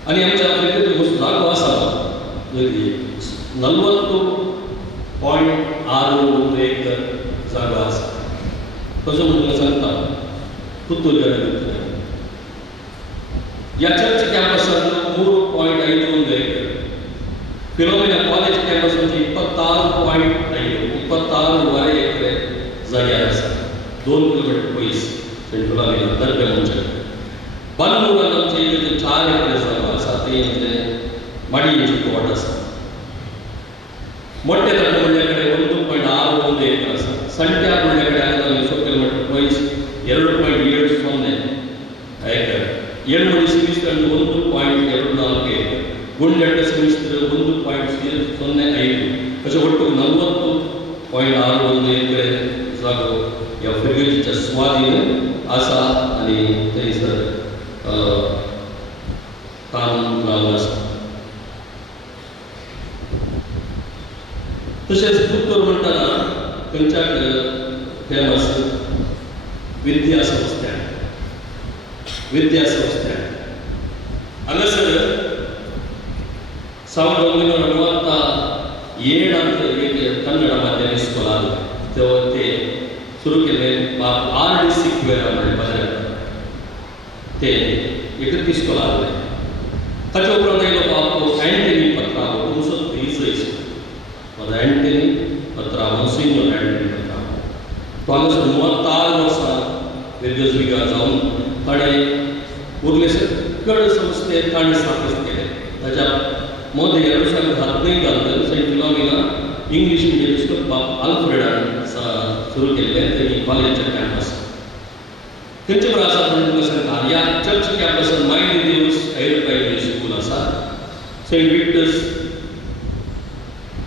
आनी आमच्या आफ्रिकेंत जागो आसा 40.6 एकर जागो आसा तसो म्हणून सांगता पुत्तूर ह्या चर्च कॅम्पसांत 3.52 एकर फिलोमिना कॉलेज कॅम्पसांची 26.5 एकर जाग्यार आसा 2 किलोमीटर पयस सेंट्रलान दर्बे म्हणजे बांदूरान आमचे इकडे 4 एकर जागो आसा ते माडयेची कोट आसा मोठे तट म्हणल्या कडेन 1.6 एकर आसा संट्यार म्हणल्या कडेन हांगा 100 किलोमीटर पयस 2.70 एकर येडमोडी सेमिस्टर 1.24 एकर गुंड्याकटे सेमिस्टर 1.05 अशें ಒಟ್ಟು 40.61 एकर जागो ह्या फिरगजेच्या स्वाधीन आसा आनी थंयसर काम जावन आसा तशेंच पुत्तूर म्हणटाना खंयच्याक फेमस विद्या संस्था हांगासर 1997 एक कन्नड माध्यम स्कूल आसलें ते सुरू केलें RD सिक्वेरा म्हणून बरें ते 31 स्कूल आसलें ताचे उपरांत आयलो बाबू एंटनी पत्राव तुमचो थंयच एंटनी पत्राव सिनियर एंटनी पत्राव तो हांगासर 36 वर्सां फिरगज विगार जावन ताणें उरले सकल संस्थेक ताणें स्थापीत केले ताच्या मोदी 2015 घालतले saint Philomena English medium school आल्फ्रेडान सुरू केल्लें तेणी कॉलेजच्या कॅम्पस तेंचे बरोबर आसा म्हणून तुमकां सांगता ह्या चर्च कॅम्पसान मायंड देव्स हायर प्रायमरी स्कूल आसा saint Victor's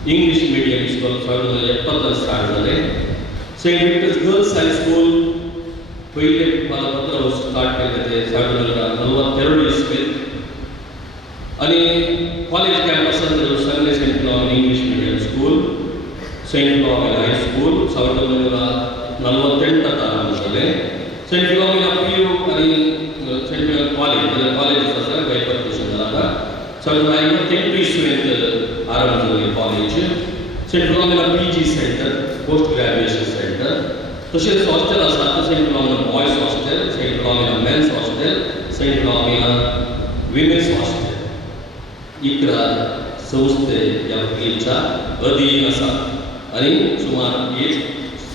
English medium school 2007 start जालें saint Victor's girls high school पहिले पालपत्र स्टार्ट केले ते 1942 इस्वीत आणि कॉलेज कॅम्पसान सांगले Saint Philomena English medium school Saint Philomena high school 1948 आरंभ जाले सेंट फिलोमिना पीयू आणि सेंट फिलोमिना कॉलेज आसा बायपार्टिशन जाला 1951 इस्वीत आरंभ जाले college Saint Philomena PG centre post graduation centre तशेंच हॉस्टेल आसा Saint Philomena boys hostel Saint Philomena men's hostel Saint Philomena women's hostel 11 संस्थे या भुरग्यांच्या अधीन आसा आणि सुमार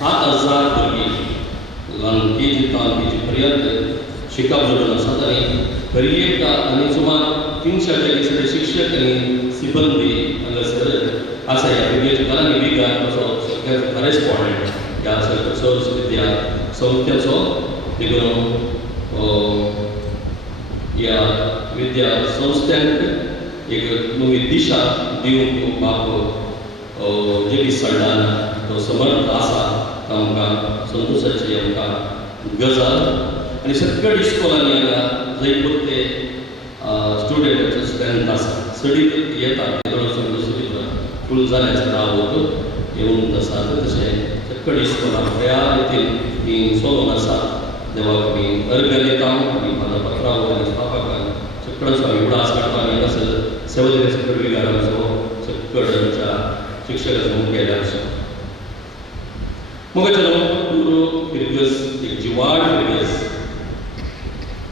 7,000 भुरगीं ल्हान केजी पर्यंत शिकप जोडून आसात आणि खरी एक आणि सुमार 300 जागे शिक्षक आणि सिबंदी हांगासर आसा ह्या भुरग्यांच्या घरांनी विगार असो करेस्पॉन्डंट ह्या सर्व विद्या संस्थेचो देखून ह्या विद्या संस्थेक एक नवी दिशा दिवंक बाब जे सल्लान तो समर्थ आसा आमकां संतोशाची आमकां गजाल आनी सगळ्या इस्कॉलांनी हांगा जंय पुरते स्टुडंटाचो स्ट्रेंथ आसा सडीत येतात फूल जाल्यार रावत येवन आसात तशें सगळ्या इस्कॉलां बऱ्या रितीन ती चलोवन आसा देवाक आमी अर्घ दिता आनी पादपत्रां आनी स्थापकांक सगळ्यांचो आमी उडास काडटा आनी हांगासर सेवा दिवस विगारांचो सगळ्यांच्या शिक्षकाचो मुखेल आसा मोगाचो पुरो फिरगस एक जिवाड फिरगस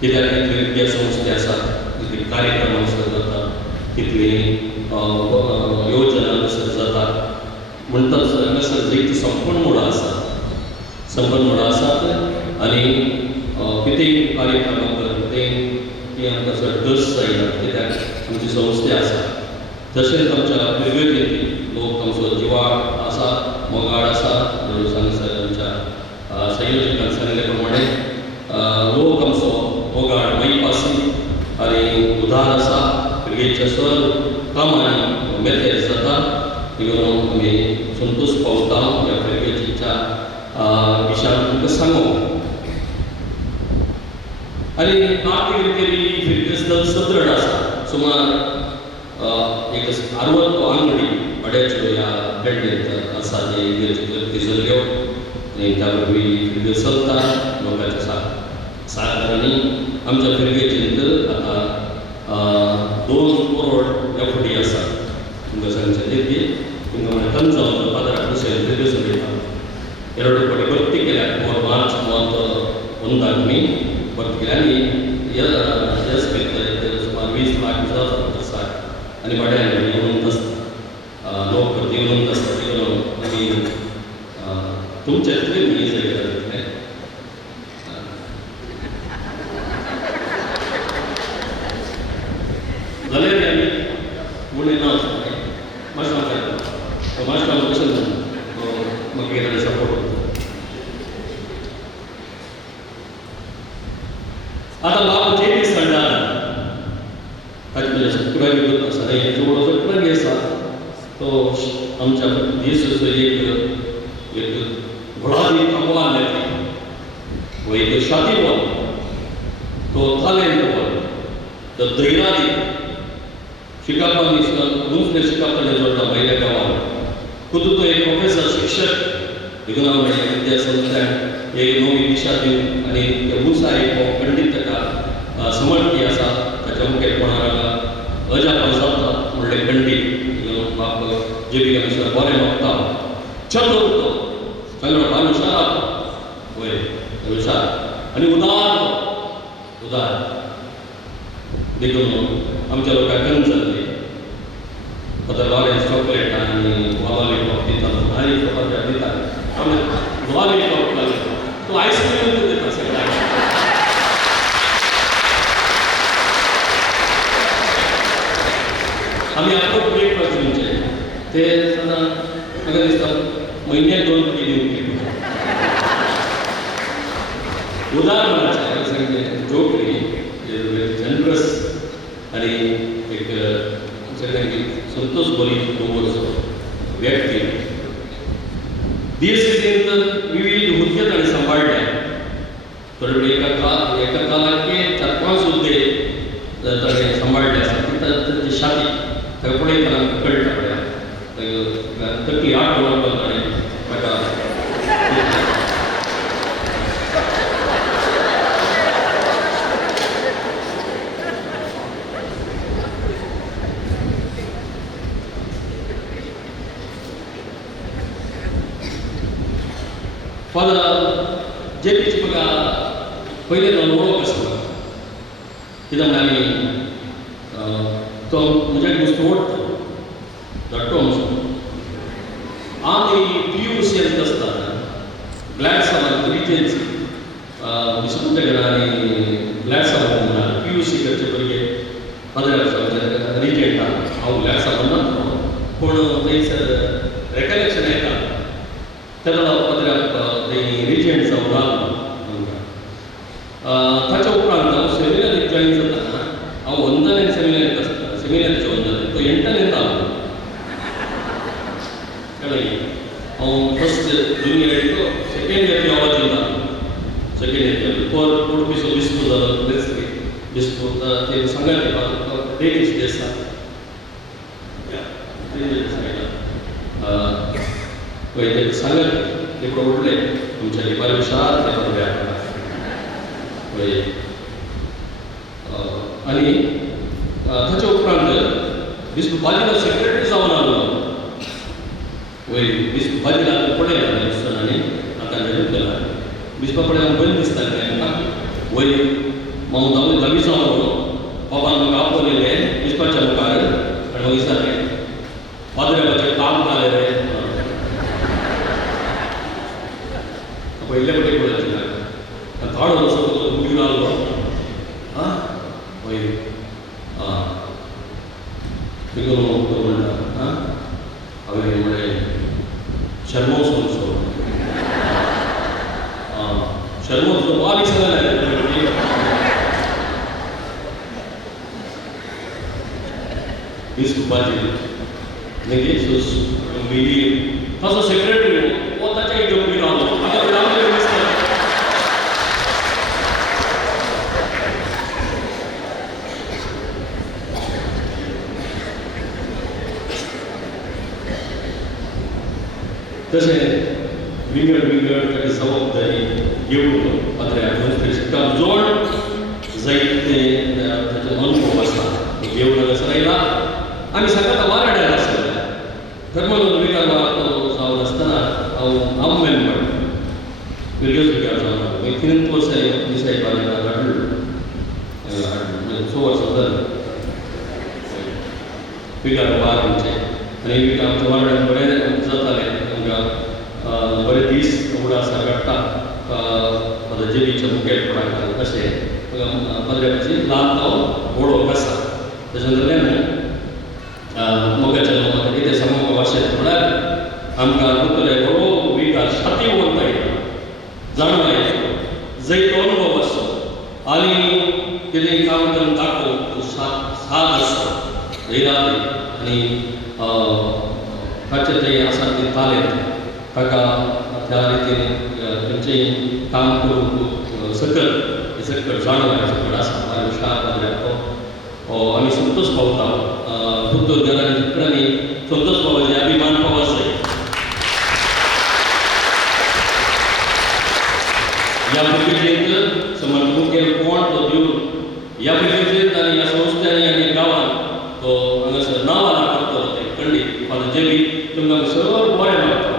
कित्याक तितली विद्या संस्थे आसात तितले कार्यक्रम हांगासर जातात तितली योजना हांगासर जातात म्हणटाच हांगासर एक संपूर्ण मोडा आसात आनी कितेंय कार्यक्रम कितेंय ती आमकां डस जायना कित्याक आमची संस्थे आसा तशेंच आमच्या वेगवेगळे लोक आमचो जिवाड आसा मोगाड आसा हांगासर आमच्या संयोजकान सांगले प्रमाणे लोक आमचो मोगाड मैपासी आनी उदार आसा भुरग्यांच्या सर कामांनी मेथेर जाता देखून आमी संतोश पावता ह्या भुरग्यांच्या विशयान तुमकां सांगूंक आनी आर्थिक रितीन फिरगस सदृढ आसा सुमार एक 60 आंगडी भाड्याच्यो ह्या पेडणेंत आसा जे गर्दी जाल्ल्यो आनी त्या वरवीं फिरगस चलता लोकांच्या सहकारांनी आमच्या फिरगेचेंत आतां 2 करोड एफडी आसा तुमकां सांगचें देती तुमकां म्हळ्यार तंजावर 15 पर्सेंट फिरगस उलयता 2 कोटी भरती केल्या मार्च मंथ आमी भरती केल्या आनी यस भितर सुमार 20 लाख आसा आनी भाड्यान येवंक आसता लोक भरती येवंक आसता देखून आमी तुमच्या इतलें न्ही जायता तितलें जाल्यार आमी उलयना मास्टर कशें म्हाका सपोर्ट आता बाबा जे सल्लान ताचे सगळ्यांनी करता आसा हेचो व्हडलो सगळ्यांनी आसा तो आमच्या देशाचो एक व्हडा कमवान नेता वो एक शादी बोल तो टॅलेंट बोल तो धैर्यादी शिकपानी गुंफले शिकपानी जोडटा भायल्या गांवांत खुद तो एक प्रोफेसर शिक्षक देखून हांव विद्या संस्थान एक नवी दिशा दिवन आनी त्या मुसा एक पंडीत ताका समर्थी आसा ताच्या मुखेलपणान अजाप जाता म्हणले पंडीत बाप जे बी आमी बरें मागता चतुर तो सांगलो बाल हुशार वय हुशार आनी उदार देखून आमच्या लोकांक गंज जाल्ली आतां लॉरेन्स चॉकलेट आनी लॉलीपॉप दिता भारी प्रकार दिता लॉलीपॉप तो आयस्क्रीम दिता सगळ्यांक आम्ही आपण ब्रेकफास्ट घेऊनचे ते सदा म्हाका दिसता म्हयन्याक 2 फावटी दिवंक उदाहरणाचे सांगते जोकली जनरस आणि एक सगळ्यांनी संतोष बरी दवरचो व्यक्ती DSCत विविध हुद्दे ताणें सांबाळल्या थोडे वेळ एका कालाके 4-5 हुद्दे ताणें सांबाळले आसात तांची शाती ताका पळयतना आमकां कळटा पळय तकली 8 वर्सां ताणें म्हाका फादर जेपीची म्हाका पयले वळख आसलो कित्याक आमी तो म्हज्या घुस्तो ओडटा धाकटो आमचो आमी PUCंत आसतना ग्लॅड सामान रिटेन्स दिसपुट्या आनी ग्लॅड सामान म्हणा PUC करचे पयलीं फादर रिटेंट हांव ग्लॅड सामान नासलो पूण थंयसर रेकलेक्शन येता तेन्ना फादराक रिजेंट जावन रावलो ताच्या उपरांत हांव सेमिनारीक जॉइन जातना हांव वंदन सेमिनारीक आसता सेमिनारीचो वंदन तो एंटान येतालो कळ्ळें हांव फर्स्ट जुनियर येतो सेकेंड इयर आवाज दिता सेकेंड इयर फोर पिसो दिसतो जालो दिसतो ते सांगात डेनिश देसा पळय ते सांगात ते उठले तुमच्या लिपार विशाल ते पदव्या पळय आनी ताच्या उपरांत बिस्पुपाजीला सेक्रेटरी जावन आलो वय बिस्पुपाजीला पळयला दिसताना आतां डेव्हलप केला बिस्पा पळय बरें दिसतालें म्हाका वय हांव 10वी जावन बाबान म्हाका आपयलें बिस्पाच्या मुखार आनी म्हाका विचारलें पाद्र्याचें काम जालें रे पयले फावटी पळयलें थोडो असो उबी रावलो आं वय आं तुका म्हणटा आं हांवें म्हळें शर्मो सोंसो आं शर्मो सोंसो वाली सांगलें बिस्कुपाची मागीर तसो सेक्रेटरी वो ताच्या घेवन उबी रावलो तशें विंगड ताची जबाबदारी घेवन पाद्र्याक शिकपाक जोड जायते ताचो अनुभव आसा घेवन हांगासर आयला आमी सकाळ वाराड्यार आसले धर्मगुरू विकार जावन आसतना हांव मेंबर विरगस विकार जावन मागीर 3 वर्सां दिसाय बाराक हाडलो 6 वर्सां जालीं विकार वार आमचे आनी विकार आमच्या वाराड्यान बरें जातालें आमकां बरे दीस उडासा काडटा म्हज्या जेबीच्या मुखेलपणाक अशें पाद्र्याची ल्हान गांव व्हडो आसा तेच्या नंतर मोगाच्या लोकांक कितें सांगूंक वाशें म्हळ्यार आमकां दुखले बरो विकार छाती वरता येता जाणवा येता जैतो अनुभव आसो आनी कितें काम करून दाखोवप साद आसता धैर्यान आनी ताचे ते आसा ते तालेंत ताका त्या रितीन खंयचेंय काम करूंक सकल जाणवा सकल आसा शार पाद्र्याक आमी संतोश पावता खुद्द घरांनी चित्रांनी संतोष पावपाचे अभिमान पावस जाय ह्या भुरगेचेर समज मुखेल कोण तो दिवन ह्या भुरगेचेर आनी ह्या संस्थांनी आनी गांवांत तो हांगासर नांवां करतलो ते खंडीत फादर जेबी तुमकां सगळें बरें लागता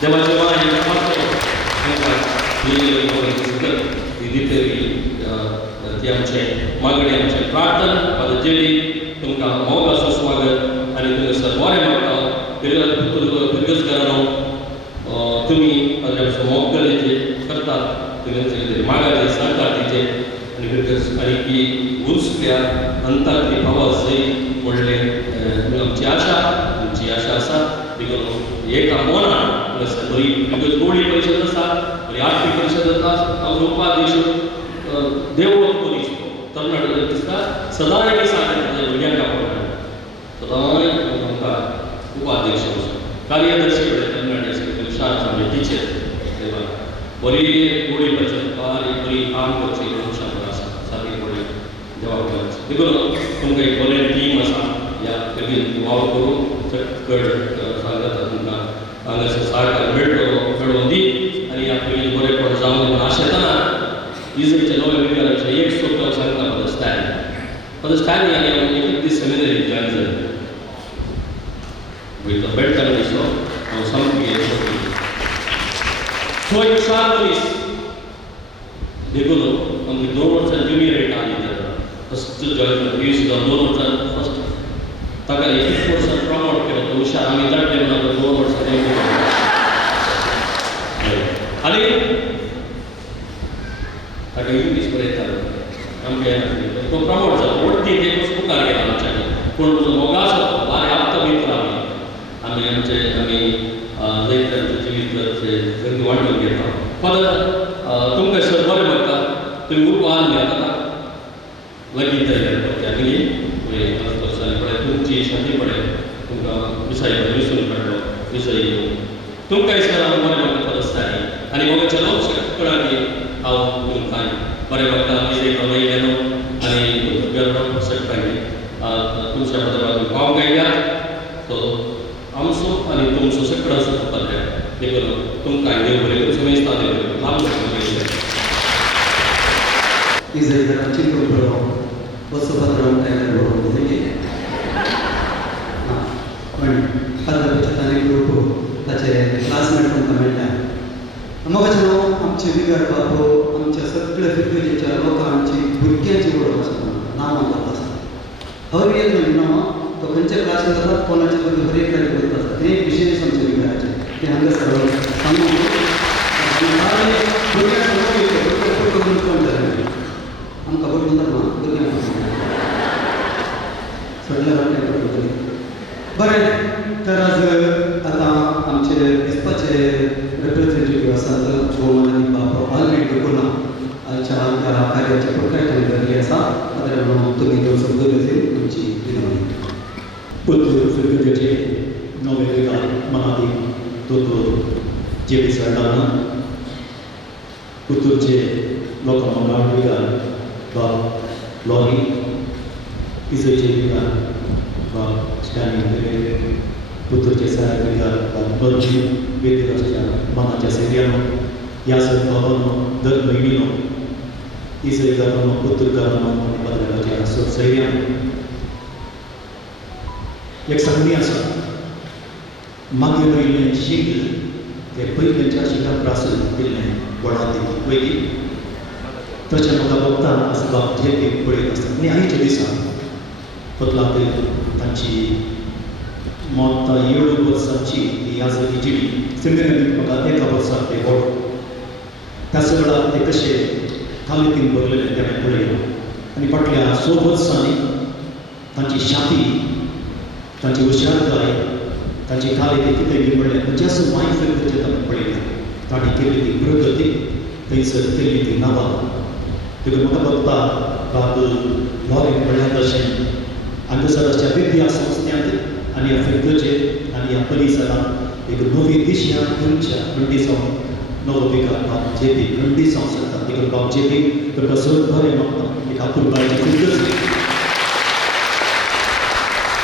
देवाचें माय ती आमचें मागणी आमचें प्रार्थना फादर जेबी तुमकां मोग सुस्वागत आनी तुमकां सर बरें मागता बिरगसकारांनो तुमी फादराचो मोग गरजेचे करतात तुमी मागाचे सहकार दिचे आनी बिरगस आनी ही उर्स अंताक ती आवाज जाय म्हणलें एका मोनान बरी गवळी परिशद आसा बरी आर्थिक परिशद आसा हांव उपाध्यक्ष देवळो दिसतो तरणाटो दिसता सदांय मी सांगता भुरग्यांक आवडटा सदांय आमकां उपाध्यक्ष कार्यदर्शी तरणाटे शाळा आमचे टिचर बरी गोडी परिशद बरी काम करची मनशां आसा सारकी बरी देवा देखून तुमकां एक बरें टीम आसा ह्या खेळीत वावर करून चड सांगता तुमकां हांगासर सारको मेळोवन दी आनी ह्या खेळीत बरेपण जावं म्हणून आशेताना इजयच्या नव्या विद्यालयाचे एक शब्द सांगता फॉर द स्टॅन्डिंग आनी हांव एक दीस सेमिनरी जॉयन जालें विथ द बेड टायम दिसलो हांव सामकी तो एक शार मनीस देखून आमची 2 वर्सां ज्युनियर रेट आली फस्ट जॉयन यूज 2 वर्सां फस्ट ताका 1 वर्सां प्रमोट केलो तो हुशार आमी धाडले म्हणून 2 वर्सां आनी ताका इंग्लीश बरयतालो आमगे तो प्रमोट जालो वरती ते मुखार गेलो आमच्यानी पूण तुजो मोगास बारे हप्ता भितर आमी जायते जिवीत जंगी वांटून घेता फादर तुमकां सर बरें म्हणटा तुमी उर्बा आनी घेता लगीन तयार करता आनी पळय तुमची शादी पळय तुमकां विसय विसरून काडलो विसय तुमकांय सर हांव बरें म्हणटा परस्तानी आनी म्हाका चलो कळाली हांव तुमकां बरें म्हणटा विजय कमयलेलो आनी गर्व सकताली तुमच्या बद्दल भाव गायल्यात तो आमचो आनी तुमचो सगळो आसा पडल्या देखून तुमकां देव बरें समेस्ता देव लाभ इजरायलाची कपडो वसुभद्राम तयार करून दिली पण फादर आनी ग्रुप ताचे क्लासमेट तुमकां मेळटा म्हाका आमचे विगर बाबू आमच्या सगळ्या फिरकेच्या लोकांची भुरग्यांची वळख आसा नांवां करता आसता हर एक नांव तो खंयच्या क्लासीन जाता कोणाचे तरी हर एक तारीख करता आसता ते विशेष आमचे विगराचे ते हांगा सगळो सांगून आमकां बट म्हणटा ना भुरग्यांक सगळ्या बरें तर आज आतां आमचे दिसपाचे रिप्रेझेंटेटीव आसात गोवन बाबा ऑलरेडी देखून आजच्या ह्या कार्याची पुरकाय केल्ली आसा ताका लागून तुमी दोन शब्द घेतली तुमची विनवणी पुत्र फिरकेचे नवे विकार मनादी दोतोर जे सरदाना पुतूरचे लोकमंगळ विकार बाब लॉरी इजयचे विकार बाब स्टॅनिंग पुतूरचे सहाय्यक विकार बाब बर्जी वेदिकाच्या मनाच्या सैर्यानो ह्या बाबानो दर म्हयन्यानो इजय गावानो पुतूर गावानो आनी बदलाच्या सैर्यानो एक संगती आसा मागीर वयलें शीक ते पयलींच्या शिका प्रासून दिल्लें गोडा देखीक वयली तशें म्हाका बघता आसपाक जे एक पळयत आसता आनी आयच्या दिसा पतलाक तांची मोत 7 वर्सांची ही आजची जिणी सिंगरेंत म्हाका एका वर्साक ते गोड त्या सगळा ते कशे खालीतीन भरलेले तेणें पळयलां आनी फाटल्या 6 वर्सांनी तांची शाती तांची हुशारकाय तांची खाली कितें बी म्हणलें म्हणजे असं माय फिरकेचें ताणें पळयलें ताणें केल्ली ती प्रगती थंयसर केल्ली ती नांवां देखून म्हाका बघता बाब लॉरीन म्हणल्यार तशें हांगासरच्या विद्या संस्थांत आनी ह्या फिरकेचेर आनी ह्या परिसरांत एक नवी दिशा तुमच्या खंडीसांव नवो विकार बाब जेपी खंडीसांव सरता देखून बाब जेपी तुमकां सर बरें मागता एक आपुलबायेची फिरकच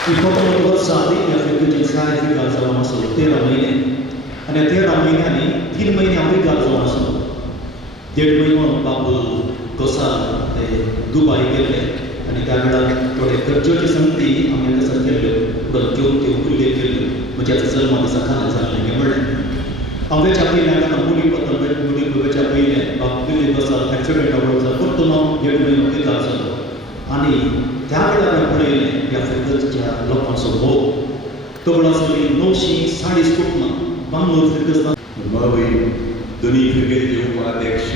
ही 15 वर्सां आदी ह्या फिरकेचें सहाय्य विकार जावन आसलो 13 म्हयने आनी 13 म्हयन्यांनी 3 म्हयने हांव विकार जावन आसलो 1.5 म्हयनो बाब कोसा ते दुबय गेले आनी त्या वेळार थोडे गरजेचे संगती आमी हांगासर केल्ल्यो पुढे घेवन त्यो उल्लेख केल्ल्यो म्हज्या जल्मा दिसा खाला जाल्लें हें म्हणलें हांव वेच्या पयलें ताका मुली वेच्या पयलें बाब दिल्ली बसा एक्सिडेंटा वळख परतून 1.5 म्हयनो विकार जालो आनी त्या वेळार हांवें पळयलें ह्या फिरकेच्या लोकांचो भोव तो वेळ आसली 940 फुटना बांगलोर फिरकेस्तान बाबी दोन्ही फिरकेचे उपाध्यक्ष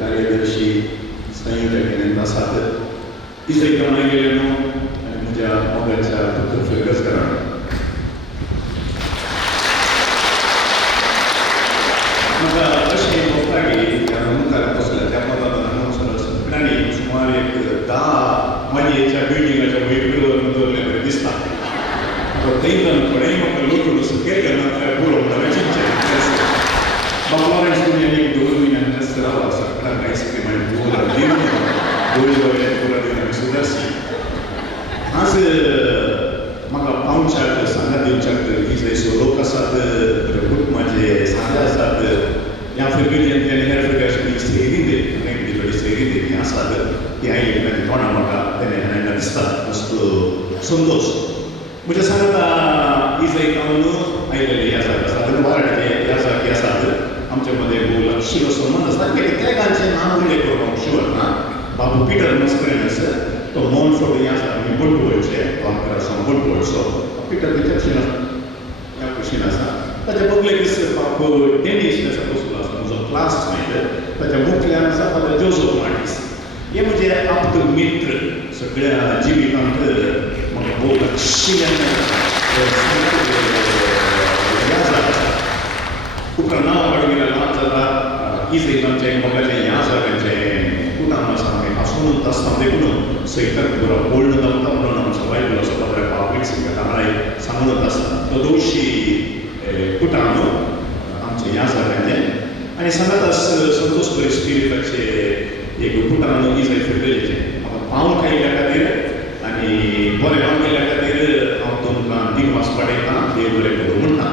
कार्यदर्शी संयोजक आसात इजय कमाय गेले न्हू आनी म्हज्या मोगाच्या पुत्र फिरकेसकारांक आज म्हाका पावच्याक सांगात दिवच्याक की लोक आसात कुटुंबाचे सांगे आसात ह्या फिरगेंतल्यान हेर फिरगे सेरींदे आनी थोडी सेरींदे ती आसात ती आयली तोंडा म्हाका तेन्ना दिसता मस्तो संतोष म्हणजे सांगात ही जर जावन आयलेले ह्या जागे आसात वाराचे ह्या जागे आसात आमचे मध्ये भोव लागशिल्लो संबंद आसता त्या गांवचे नांव उल्लेख करपाक शुअर ना बाबू पिटर मस्करेनस तो मोनफोर्ड ह्या आसा आमी बोटवळचे तो आमकां आसा बोटवळचो पिटर त्या कुशीन आसा ताच्या बगले दीस बाबू डेनिस ताचो बसलो आसा म्हजो क्लासमेट ताच्या मुखल्यान आसा फादर जोझफ मार्टिस हे म्हजे आप्त मित्र सगळ्या जिवितांत म्हाका भोव लागशिल्ल्यान उपरांत नांव काडून गेल्यार नांव जाता इजरेल आमच्या मोगाचें ह्या जाग्याचें कुटाम आसा आमी हांसून आसता देखून सैतान बरो बोल्ड जावता म्हणून आमचो बायबल असो पात्र पावलीक सिंगाय सांगून आसता तो दोशी कुटाम आमच्या ह्या जाग्याचें आनी सांगात संतोष बरी स्पिरिटाचे एक कुटाम इजरायल फिरगेचें म्हाका पावूंक आयिल्ल्या खातीर आनी बरें काम केल्ल्या खातीर हांव तुमकां दिनवास पाडयतां देव बरें करूं म्हणटा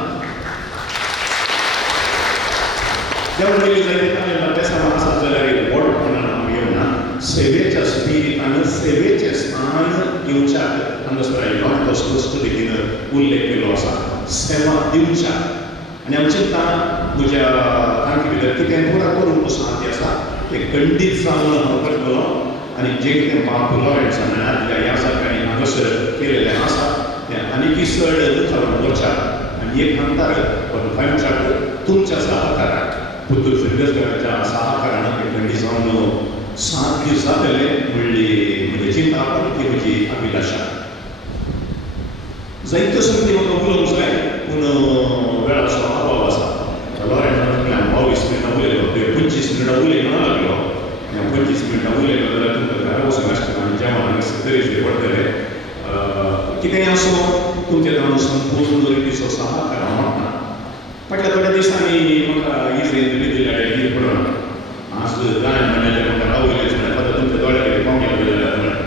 जेवण पयलीं जायते अभ्यासान आसात जाल्यार एक व्हडपणान हांव येवना सेवेच्या स्पिरिटान सेवेचें स्थान घेवच्याक हांगासर आयिल्लो आनी तो स्पश्ट रितीन उल्लेख केल्लो आसा सेवा दिवच्याक आनी हांव चिंतता म्हज्या तांचे भितर कितें पुरा करूंक साध्य आसा तें खंडीत जावन हांव करतलो आनी जें कितें बाब लॉरेन्सान ह्या जाग्यांनी हांगासर केलेलें आसा तें आनीक चड उखाळून वचच्याक आनी एक अंतर गोंयच्याक तुमच्या सहकाराक पुतूर फिरगेच्या सहकारान तें खंडीत जावन साध्य जातलें म्हणली म्हजी चिंता ती म्हजी अभिलाशा जायत्यो संगती म्हाका उलोवंक जाय पूण वेळाचो अभाव आसा लॉरेन्सान 22 मिनटां उलयलो 25 मिनटां उलयलो लागलो 25 मिनटां उलयलो जाल्यार तुमकां घरा वचूंक आसतना आनी जेवण तरेचे पडटलें कितेंय आसूं तुमचे जावन संपूर्ण रितीचो सहकार हांव मागता फाटल्या थोड्या दिसांनी म्हाका इजरेल दिल्ल्या डेलीर पडून आज गायन म्हणल्यार म्हाका रावयलें जाल्यार फातर तुमच्या दोळ्या कडेन पावंक गेल्यार म्हणल्यार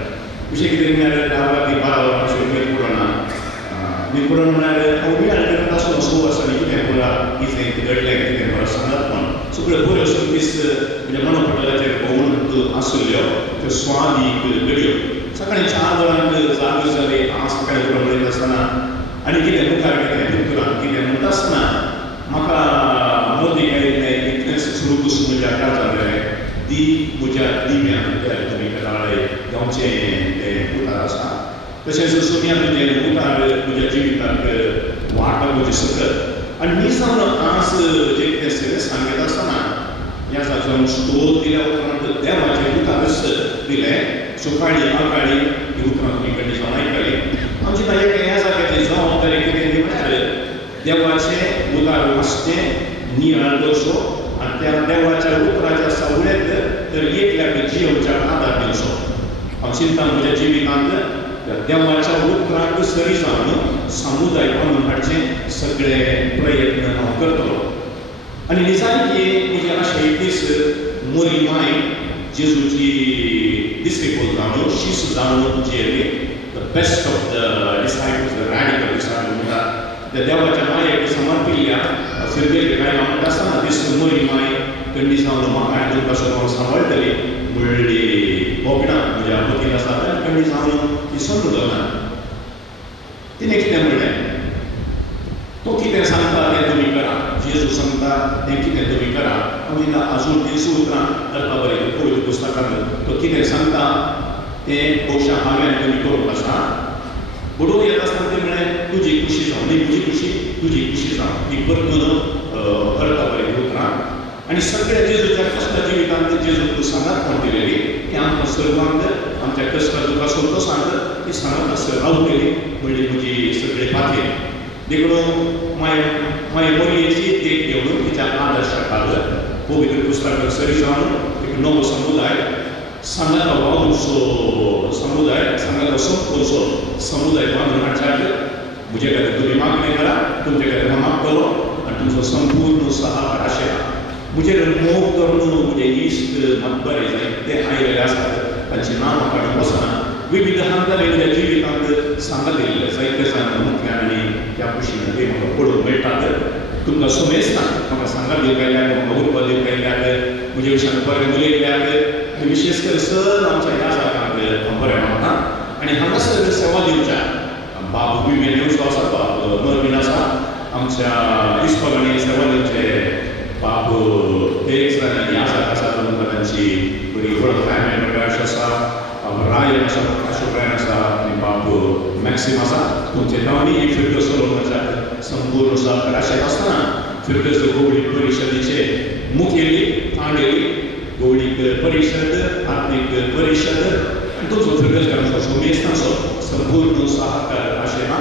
अशें कितें म्हळ्यार 10 ते 12 वरांचेर खंय पडना मी पडून म्हळ्यार हांव बियाण करत आसलो 6 वर्सांनी कितें पुरा इजरेल घडलें कितें पुरा सांगात म्हण सगळ्यो बऱ्यो सर्वीस म्हणजे मनोपटलाचेर भोंवून आशिल्ल्यो त्यो स्वादीक घडयो सकाळीं 4 वरांक जाग जाली हांव सकाळीं फुडें म्हणत आसतना आनी कितें मुखार कितें पुतुरान कितें म्हणटा आसतना म्हाका मोदी आयिल्लें इतलेंच सुरू करून म्हज्या काळजांतलें दी म्हज्या दिव्यान तुमी कराळे गांवचें तें उतार आसा तशेंच सोनिया तुजें उतार म्हज्या जिविताक वाट म्हजी सकत आनी मी जावन आज जें कितें सगळें सांगत आसतना ह्या जाग्यार स्टोर दिल्या उपरांत देवाचें उतारच दिलें सकाळीं आकाळी ही उतरां तुमी कडेन जावन आयकली आमची ह्या जाग्याची जबाबदारी कितें म्हळ्यार देवाचें उतार वाचचें नियाळ करचो आनी त्या देवाच्या उतराच्या सावळेंत तर एकल्याक जियोवच्या आदार दिवचो हांव चिंता म्हज्या जिवितांत देवाच्या उतराक सरी जावन समुदाय बांदून हाडचें सगळे प्रयत्न हांव करतलो आनी निजायकी म्हजी आशा एक दीस मोरी माय जेजूची डिस्ट्रिक्ट जावन शीस जावन जियेली the best of the disciples the radical disciple म्हणटा त्या देवाच्या मायेक समर्पिल्ल्या फिरगेचे कांय म्हणटा आसतना दीस मोरी माय खंडी जावन म्हाका आनी तुमकां सगळ्यांक सांबाळटली म्हणली बोगडां म्हज्या मतीन आसा खंडी जावन ती समजना तिणें कितें म्हणलें तो कितें सांगता तें तुमी करा जेजू सांगता तें कितें तुमी करा हांव जेन्ना आजून 3 उतरां करता बरें पयलीं पुस्तकांत तो कितें सांगता तें भोवशा हांवें तुमी करूंक आसा बडोव येता आसतना तें म्हणलें तुजी खुशी जावं न्ही म्हजी खुशी तुजी खुशी जावं ही परतून करता बरें उतरां आनी सगळ्या जेजूच्या कश्टा जिवितांत जेजू तूं सांगात म्हण दिलेली की आमकां सर्वांक आमच्या कश्टा तुका संतोशांत ती सांगत आसता रावतली म्हणली म्हजी सगळे पातळी देखून माय मोरयेची देख घेवन तिच्या आदर्शाक पवित्र पुस्तकाक सरी जावन एक नवो समुदाय सांगाता वावरूचो समुदाय सांगाता संपोचो समुदाय बांदून हाडच्याक म्हजे खातीर तुमी मागणी करा तुमचे खातीर हांव मागतलो आनी तुमचो संपूर्ण सहकार आशिल्ला म्हजेर मोग धरून म्हजे इश्ट म्हाका बरे जाय ते आयिल्ले आसात तांची नांवां काडून वचना विविध हांतलेल्या जिवितांत सांगलेले जायते मुख्यान आनी त्या कुशीन ते म्हाका पळोवंक मेळटात. तुमकां सुमेस्ता म्हाका सांगात दिवंक आयल्याक, म्हाका उर्बा दिवंक आयल्याक, म्हजे विशयान बरें उलयल्याक, विशेश करून सर आमच्या ह्या जागांक हांव बरें मानता. आनी हांगासर सेवा दिवच्या बाब विमेन्यूस आसा, बाब मर्विन आसा, आमच्या इस्कॉलांनी सेवा दिवचे बाब एक जाण ह्या जागा आसा तुमकां तांची बरी वळख हांवें प्रकाश आसा, रायन आसा, अशोक रायन आसा, आनी बाब मॅक्सिम आसा. तुमचे नांवांनी फिरक्यो सोलोवनाच्या संपूर्ण सहकाराशेत आसतना फिरक्यो गोवडीक परिशदेचे मुखेली थांडेली गोवडीक परिशद, आत्मीक परिशद आनी तुमचो फिरक्यो सोमेस्तांचो संपूर्ण सहकार आशेना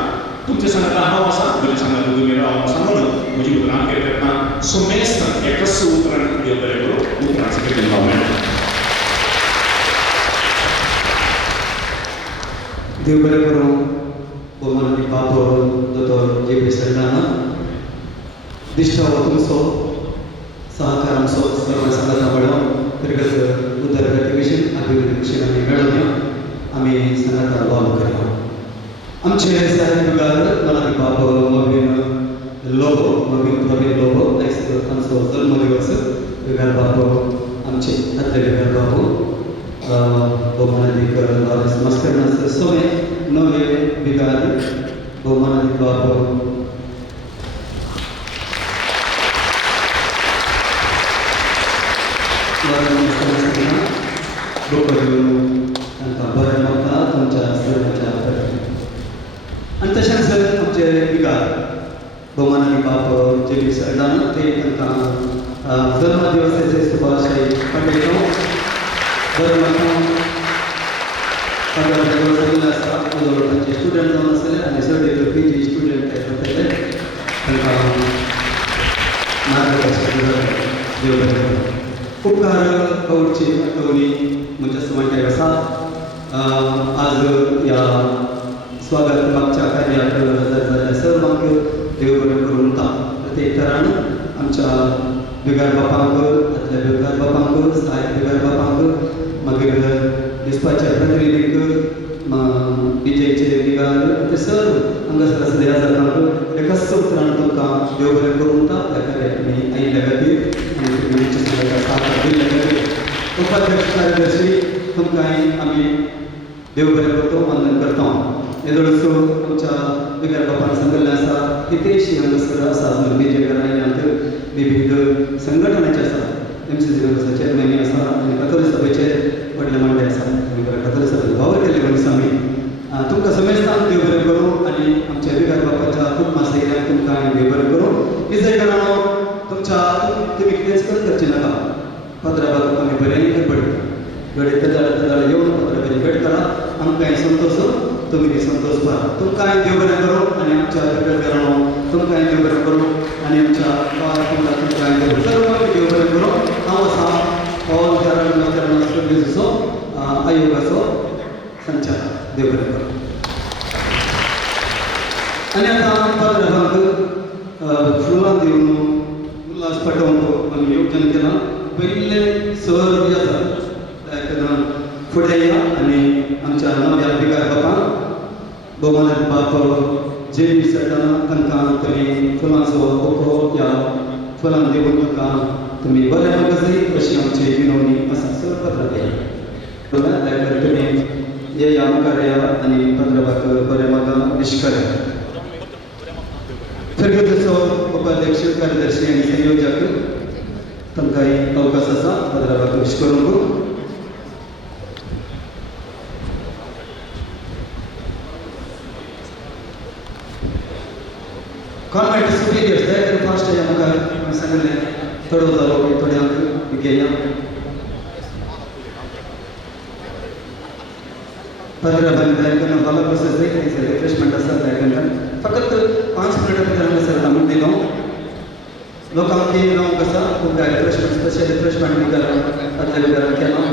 तुमचे सांगात हांव आसा, म्हजे सांगात तुमी राव आसा म्हणून म्हजी उतरां करतना सोमेस्तान एकच उतरान देव बरें करूं उतरांचो कितें नांव मेळटा. देव बरें करूं. भोवमानी बाब दोतोर जे पी सरदाना दिश्टा हो तुमचो सहकार आमचो सर्व संघाचा मेळोवन फिरगत उदरगती विशीं अभिवृद्धी विशीं आमी मेळोवन आमी संघाचा वाव करया. आमचे साहेबगार मलानी बाब मवीन लोबो, मवीन प्रवीण लोबो आयज तांचो जल्म दिवस. विगार बाब आमचे आदले विगार बाब भोवमानादीक लॉरेन्स मस्करनास सोमे नवे विगार भोवमानादीक बाब लॉरेन्स मस्करनास तांकां बरें मागता तुमच्या सर्वांच्या आनी तशेंच आमचे विगार भोवमानादीक बाब जे पी सरदाना ते तांकां जल्म दिवसाचे शुभाशय पाठयता. बरें म्हाका आसा तांचे स्टुडंट जावन आसले आनी सगळे PG स्टुडंट करतले तांकां मार्गदर्शन देव बरें करूं. उपकार कवची कवनी म्हज्या समाजाक आसा. आज ह्या स्वागत मागच्या कार्याक हजर जाल्ल्या सर्वांक देव बरें करूं म्हणटा. प्रत्येक तरान आमच्या विगार बापांक, आदल्या विगार बापांक, सहाय्यक विगार बापांक, मागीर दिसपाच्या प्रतिनिधीक, BJचे विगार, ते सर्व हांगासर आसले ह्या जागांक एकाच उतरान तुमकां देव बरें करूं म्हणटा. ह्या कार्याक तुमी आयिल्ल्या खातीर आनी तुमी आमच्या संघाचा सहकार दिल्ल्या खातीर उपाध्यक्ष कार्यदर्शी तुमकांय आमी देव बरें करतो, वंदन करता. येदोळसो आमच्या विगार बापान सांगल्लें आसा कितेंशीं हांगासर आसा BJ घराण्यांत विविध संघटनाचे आसा. MCC गांवचो चेअरमॅन आसा आनी कातोली सभेचे व्हडले मंडळ आसा. कातोली सभेचो वावर केल्ले मनीस आमी. तुमकां समेस्तान देव बरें करूं आनी आमच्या विगार बापाच्या कुटुंबा सयऱ्यान तुमकां देव बरें करूं. इजय घराणो तुमच्या तुमी कितेंच करचें नाका. पत्राबाक आमी बरें पडटा. घडये तदाळ येवन पत्राबाची भेट करा. आमकांय संतोश, तुमी संतोष पहा. तुमकांय देव बरें करूं आनी आमच्या विगार घराणो तुमकांय देव बरें करूं आनी आमच्या पावला तुमकांय देव सर्वांक देव बरें करूं. हांव आसा पॉल सर्विसीचो आयोगाचो संचालक. देव बरें करूं. आनी आतां पत्राबाक फुलां दिवन उल्हास पाठोवंक आमी येवजण केलां. पयले सर बी आसा फुडें या आनी आमच्या नव्या विगार बापांक भोवमानादीक बाब जे पी सरदाना तांकां तुमी फुलांचो बुको या फुलां दिवन तांकां तुमी बरें मागसरी अशी आमची विनवणी आसा. सर पत्राबाक तुमी येया मुखार या आनी पत्राबाक बरें मागा विश करा. फिरगतीचो उपाध्यक्ष कार्यदर्शी आनी संयोजक तांकांय अवकाश आसा पत्राबाक विश करूंक. कॉन्वेंट सुपीरियर्स दयाकर फास्ट या मुखार सांगलें थोडो जालो थोड्यांक घेया. पत्राबाक दयाकर हॉला प्रोसेस जायत रिफ्रेशमेंट आसा दयाकर फकत 5 मिनटां भितर हांगासर धाडून दिलो. लोकांक रावंक आसा खूब रिफ्रेशमेंट स्पेशल रिफ्रेशमेंट भितर आदल्या भितर केलां.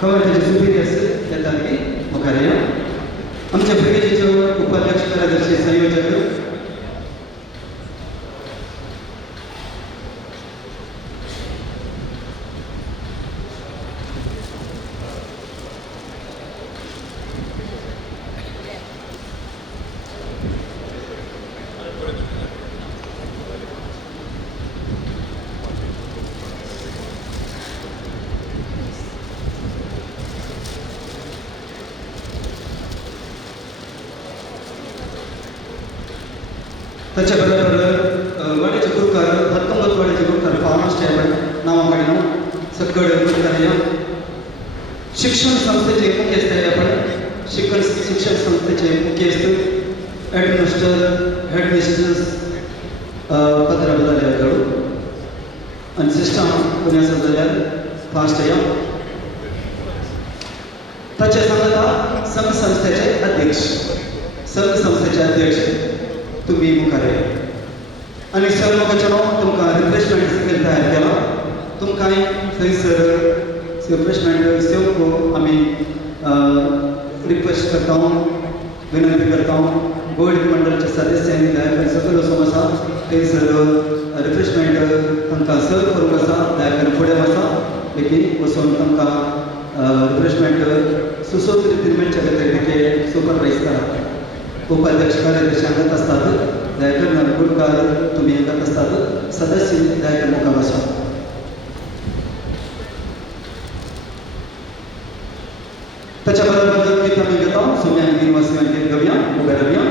कॉन्वेंटाचे सुपीरियर्स येतात की मुखार या. आमच्या ब्रिगेडीचे उपाध्यक्ष कार्यदर्शी संयोजक ताच्या बरोबर वाड्याचे गुरुकार 19 वाड्याचे गुरुकार फार्मास चेअरमन नावाकडे नाव सकड गुरुकार शिक्षण संस्थेचे मुख्यस्थ आपण शिक्षण संस्थेचे मुख्यस्थ हेडमास्टर हेडमिस्ट्रेस पत्र बदलले आणि सिस्टम पुण्याचं झाल्यार फास्ट या ताच्या संघात संघ संस्थेचे अध्यक्ष तुम्ही मुखार आणि सर मुखाच्यानो तुमकां रिफ्रेशमेंट स्केल तयार केला तुमकां थंयसर रिफ्रेशमेंट सेवको आमी रिक्वेस्ट करता विनंती करता गोल्ड मंडळाच्या सदस्यांनी दयाकरून सकयल वचूंक आसा थंयसर रिफ्रेशमेंट तांकां सर्व करूंक आसा दयाकरून फुडें वचा देखीक वचून तांकां रिफ्रेशमेंट सुसोत रितीन मेळचे खातीर ते सुपरवायज करा उपाध्यक्ष कार्याध्यक्ष हांगाच असतात दयाकरून गुणकार तुमी हांगाच असतात सदस्य दयाकरून मुखार वचा ताच्या बरोबर गीत आमी घेता सोम्या निवासी गीत घेवया उबे रावया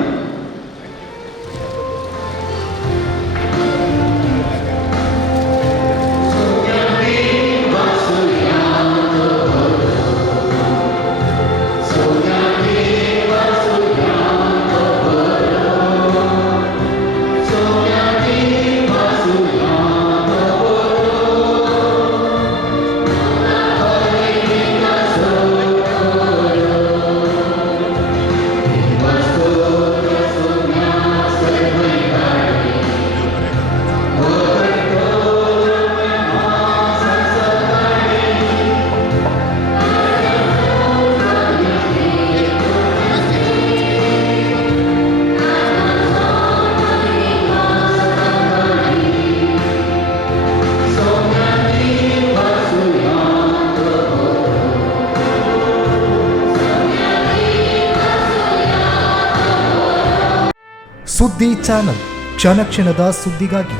ಸುದ್ದಿ ಚಾನಲ್ ಕ್ಷಣ ಕ್ಷಣದ ಸುದ್ದಿಗಾಗಿ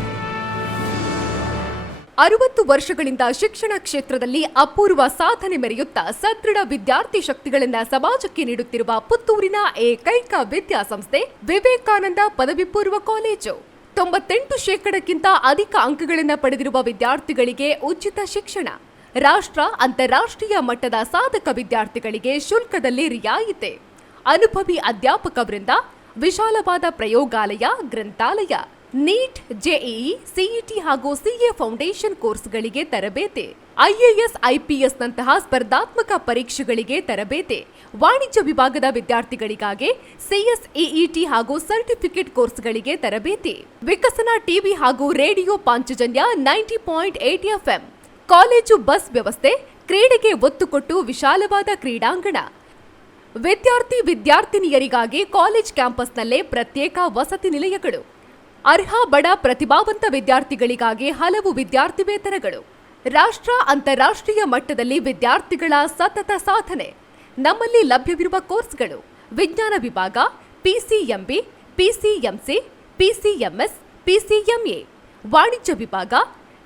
60 ವರ್ಷಗಳಿಂದ ಶಿಕ್ಷಣ ಕ್ಷೇತ್ರದಲ್ಲಿ ಅಪೂರ್ವ ಸಾಧನೆ ಮೆರೆಯುತ್ತಾ ಸದೃಢ ವಿದ್ಯಾರ್ಥಿ ಶಕ್ತಿಗಳನ್ನು ಸಮಾಜಕ್ಕೆ ನೀಡುತ್ತಿರುವ ಪುತ್ತೂರಿನ ಏಕೈಕ ವಿದ್ಯಾಸಂಸ್ಥೆ ವಿವೇಕಾನಂದ ಪದವಿ ಪೂರ್ವ ಕಾಲೇಜು 98% ಅಧಿಕ ಅಂಕಗಳನ್ನು ಪಡೆದಿರುವ ವಿದ್ಯಾರ್ಥಿಗಳಿಗೆ ಉಚಿತ ಶಿಕ್ಷಣ ರಾಷ್ಟ್ರ ಅಂತಾರಾಷ್ಟ್ರೀಯ ಮಟ್ಟದ ಸಾಧಕ ವಿದ್ಯಾರ್ಥಿಗಳಿಗೆ ಶುಲ್ಕದಲ್ಲಿ ರಿಯಾಯಿತಿ ಅನುಭವಿ ಅಧ್ಯಾಪಕ ವೃಂದ ವಿಶಾಲವಾದ ಪ್ರಯೋಗಾಲಯ ಗ್ರಂಥಾಲಯ ನೀಟ್ ಜೆಇಇ ಸಿಇಟಿ ಹಾಗೂ ಸಿಎ ಫೌಂಡೇಶನ್ ಕೋರ್ಸ್ಗಳಿಗೆ ತರಬೇತಿ ಐಎಎಸ್ ಐಪಿಎಸ್ ನಂತಹ ಸ್ಪರ್ಧಾತ್ಮಕ ಪರೀಕ್ಷೆಗಳಿಗೆ ತರಬೇತಿ ವಾಣಿಜ್ಯ ವಿಭಾಗದ ವಿದ್ಯಾರ್ಥಿಗಳಿಗಾಗಿ ಸಿಎಸ್ಇಇಟಿ ಹಾಗೂ ಸರ್ಟಿಫಿಕೇಟ್ ಕೋರ್ಸ್ಗಳಿಗೆ ತರಬೇತಿ ವಿಕಸನ ಟಿವಿ ಹಾಗೂ radio Panchajanya 90.8 FM college bus ವ್ಯವಸ್ಥೆ ಕ್ರೀಡೆಗೆ ಒತ್ತು ಕೊಟ್ಟು ವಿಶಾಲವಾದ ಕ್ರೀಡಾಂಗಣ ವಿದ್ಯಾರ್ಥಿನಿಯರಿಗಾಗಿ ಕಾಲೇಜ್ ಕ್ಯಾಂಪಸ್ನಲ್ಲೇ ಪ್ರತ್ಯೇಕ ವಸತಿ ನಿಲಯಗಳು ಅರ್ಹ ಬಡ ಪ್ರತಿಭಾವಂತ ವಿದ್ಯಾರ್ಥಿಗಳಿಗಾಗಿ ಹಲವು ವಿದ್ಯಾರ್ಥಿ ವೇತನಗಳು ರಾಷ್ಟ್ರ ಅಂತಾರಾಷ್ಟ್ರೀಯ ಮಟ್ಟದಲ್ಲಿ ವಿದ್ಯಾರ್ಥಿಗಳ ಸತತ ಸಾಧನೆ ನಮ್ಮಲ್ಲಿ ಲಭ್ಯವಿರುವ ಕೋರ್ಸ್ಗಳು ವಿಜ್ಞಾನ ವಿಭಾಗ ಪಿಸಿಎಂಬಿ ಪಿಸಿಎಂಸಿ ಪಿಸಿಎಂಎಸ್ ಪಿಸಿಎಂಎ ವಾಣಿಜ್ಯ ವಿಭಾಗ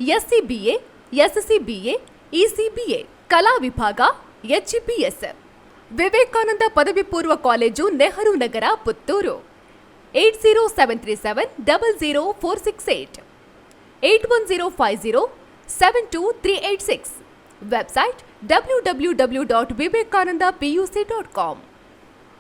ಎಸ್ಸಿಬಿಎ ಎಸ್ಸಿಬಿಎ ಇಸಿಬಿಎ ಕಲಾ ವಿಭಾಗ ಎಚ್ಇಪಿಎಸ್ ವಿವೇಕಾನಂದ ಪದವಿ ಪೂರ್ವ college Nehru Nagar Puttur 8073700468 8105072386 website www.vivekanandapuc.com